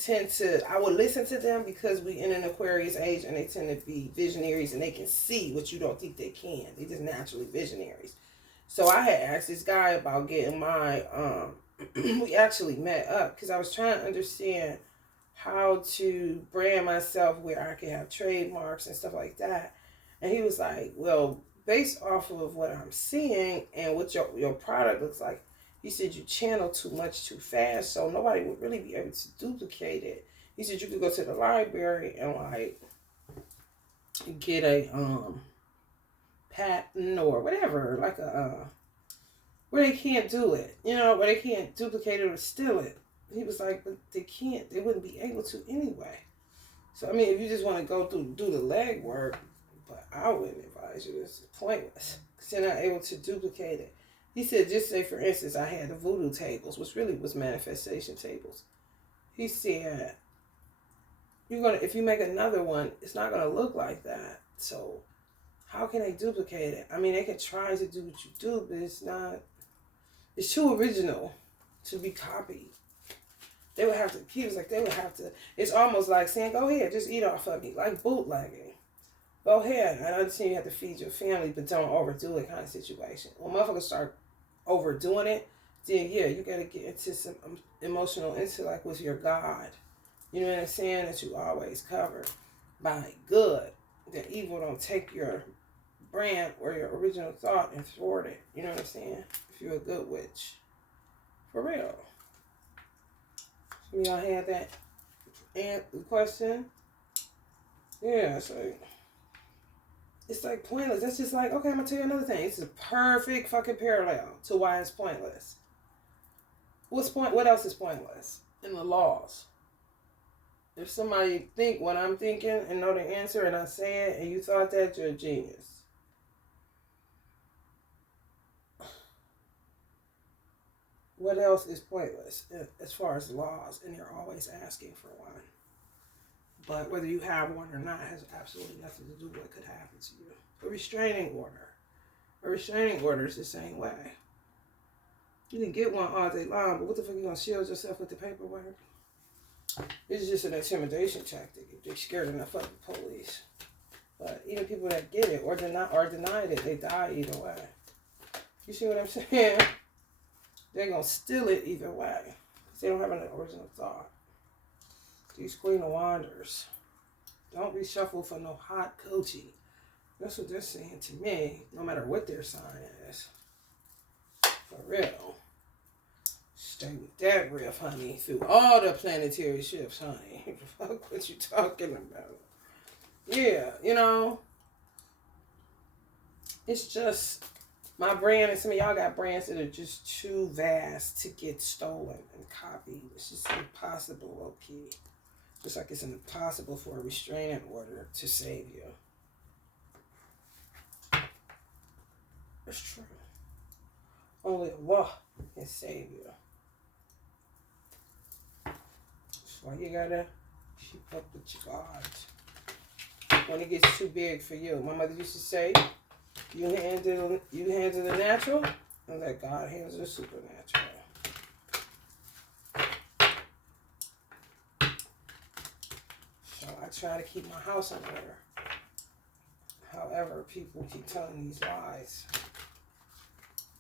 I would listen to them because we in an Aquarius age and they tend to be visionaries and they can see what you don't think they can. They just naturally visionaries. So I had asked this guy about getting my, we actually met up because I was trying to understand how to brand myself where I could have trademarks and stuff like that. And he was like, well, based off of what I'm seeing and what your product looks like, he said you channel too much too fast, so nobody would really be able to duplicate it. He said you could go to the library and like get a patent or whatever, like a where they can't do it, where they can't duplicate it or steal it. He was like, but they wouldn't be able to anyway. So, I mean, if you just want to go through, do the leg work, but I wouldn't advise you. It's pointless because you're not able to duplicate it. He said, just say, for instance, I had the voodoo tables, which really was manifestation tables. He said, if you make another one, it's not gonna look like that. So, how can they duplicate it? I mean, they can try to do what you do, but it's not. It's too original to be copied. They would have to. He was like, they would have to. It's almost like saying, "Go ahead, just eat off of me," like bootlegging. Go ahead. I understand you have to feed your family, but don't overdo it, kind of situation. When motherfuckers start overdoing it, then yeah, you gotta get into some emotional intellect with your God. You know what I'm saying? That you always cover by good. That evil don't take your brand or your original thought and thwart it. You know what I'm saying? If you're a good witch. For real. Some of y'all had that question? Yeah, so it's like pointless. That's just like, okay, I'm gonna tell you another thing. It's a perfect fucking parallel to why it's pointless. What else is pointless? In the laws. If somebody think what I'm thinking and know the answer and I say it and you thought that, you're a genius. What else is pointless as far as laws? And you're always asking for one. But whether you have one or not has absolutely nothing to do with what could happen to you. A restraining order. A restraining order is the same way. You can get one all day long, but what the fuck are you going to shield yourself with the paperwork? It's just an intimidation tactic if they're scared enough of the police. But even people that get it or denied it, they die either way. You see what I'm saying? They're going to steal it either way. Because they don't have an original thought. These Queen of Wanders. Don't be shuffled for no hot coochie. That's what they're saying to me, no matter what their sign is. For real. Stay with that riff, honey, through all the planetary shifts, honey. Fuck what you talking about. Yeah, you know, it's just my brand, and some of y'all got brands that are just too vast to get stolen and copied. It's just impossible, low-key. Just like it's impossible for a restraining order to save you. It's true. Only Allah can save you. That's why you gotta keep up with your God. When it gets too big for you. My mother used to say, you handle the natural and let God handle the supernatural. So I try to keep my house in order. However, people keep telling these lies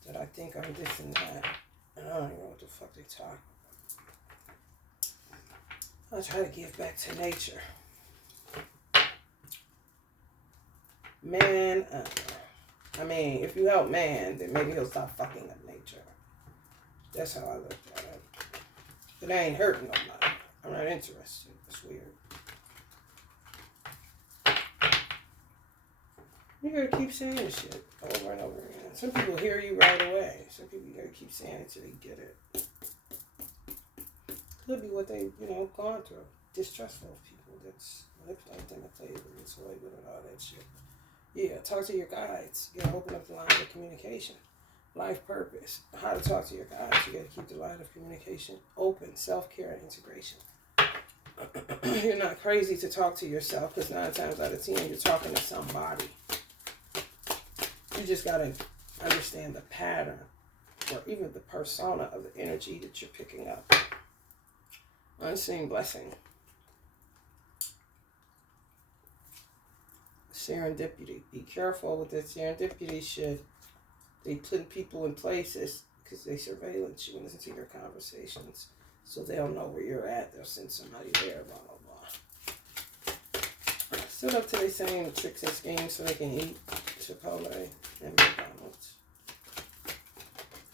that I think I'm this and that. And I don't even know what the fuck they talk about. I try to give back to nature. Man, I mean, if you help man, then maybe he'll stop fucking up nature. That's how I look at it. But I ain't hurting nobody. I'm not interested. It's weird. You gotta keep saying this shit over and over again. Some people hear you right away. Some people you gotta keep saying it till they get it. Could be what they, gone through. Distrustful of people that's manipulate them and play with and toy with and all that shit. Yeah, talk to your guides. You gotta open up the line of communication. Life purpose. How to talk to your guides. You gotta keep the line of communication open. Self-care and integration. You're not crazy to talk to yourself because 9 times out of 10 you're talking to somebody. You just gotta understand the pattern or even the persona of the energy that you're picking up. Unseen blessing. Serendipity. Be careful with that serendipity shit. They put people in places because they surveillance you and listen to your conversations. So they'll know where you're at. They'll send somebody there, blah, blah, blah. Still up to their same tricks and schemes so they can eat Chipotle and McDonald's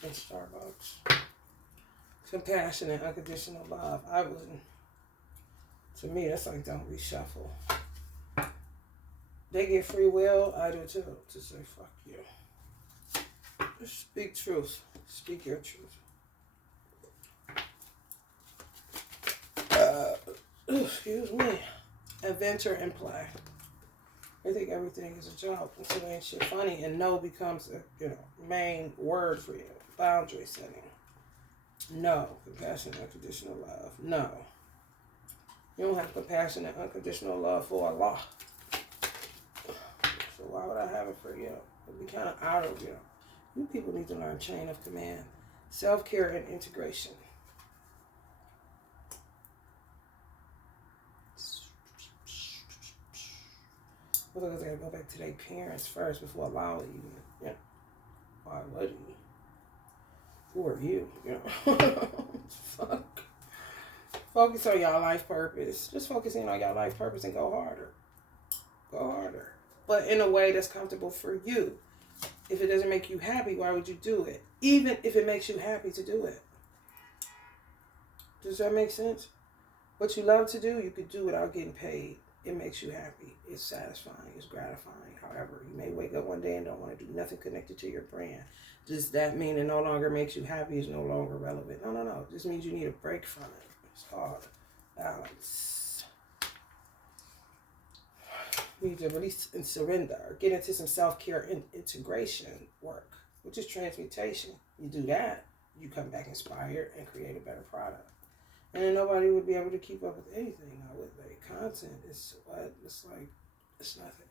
and Starbucks. Compassion and unconditional love. I wouldn't. To me, that's like don't reshuffle. They get free will, I do too, to say fuck you. Just speak truth. Speak your truth. Excuse me. adventure and play. They think everything is a joke until ain't shit funny, and no becomes a main word for you. Boundary setting. No. Compassion, unconditional love. No. You don't have compassion and unconditional love for Allah. So why would I have it for you? It'd be kind of out of you. You people need to learn chain of command. Self-care and integration. Well, I gotta go back to their parents first before allowing you. Yeah. Why would you? Who are you? Fuck. Focus on your life purpose. Just focus in on your life purpose and go harder. Go harder. But in a way that's comfortable for you. If it doesn't make you happy, why would you do it? Even if it makes you happy to do it. Does that make sense? What you love to do, you could do without getting paid. It makes you happy. It's satisfying. It's gratifying. However, you may wake up one day and don't want to do nothing connected to your brand. Does that mean it no longer makes you happy? It's no longer relevant? No. It just means you need a break from it. It's called balance. You need to release and surrender. Get into some self-care and integration work, which is transmutation. You do that, you come back inspired and create a better product. And then nobody would be able to keep up with anything now with their content. It's like, it's nothing.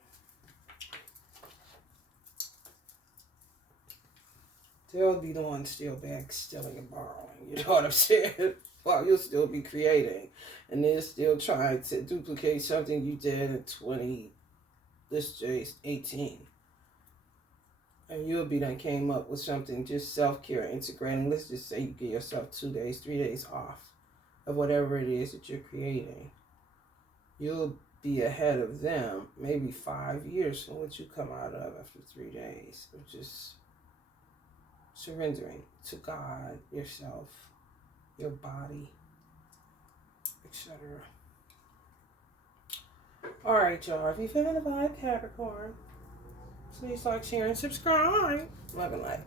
They'll be the ones still back stealing and borrowing. You know what I'm saying? Well, you'll still be creating. And they're still trying to duplicate something you did in 18. And you'll be done came up with something just self-care, integrating. Let's just say you give yourself 2 days, 3 days off of whatever it is that you're creating. You'll be ahead of them maybe 5 years from what you come out of after 3 days of just surrendering to God, yourself, your body, etc. All right, y'all. If you're feeling the vibe, Capricorn, please like, share, and subscribe. Love and light.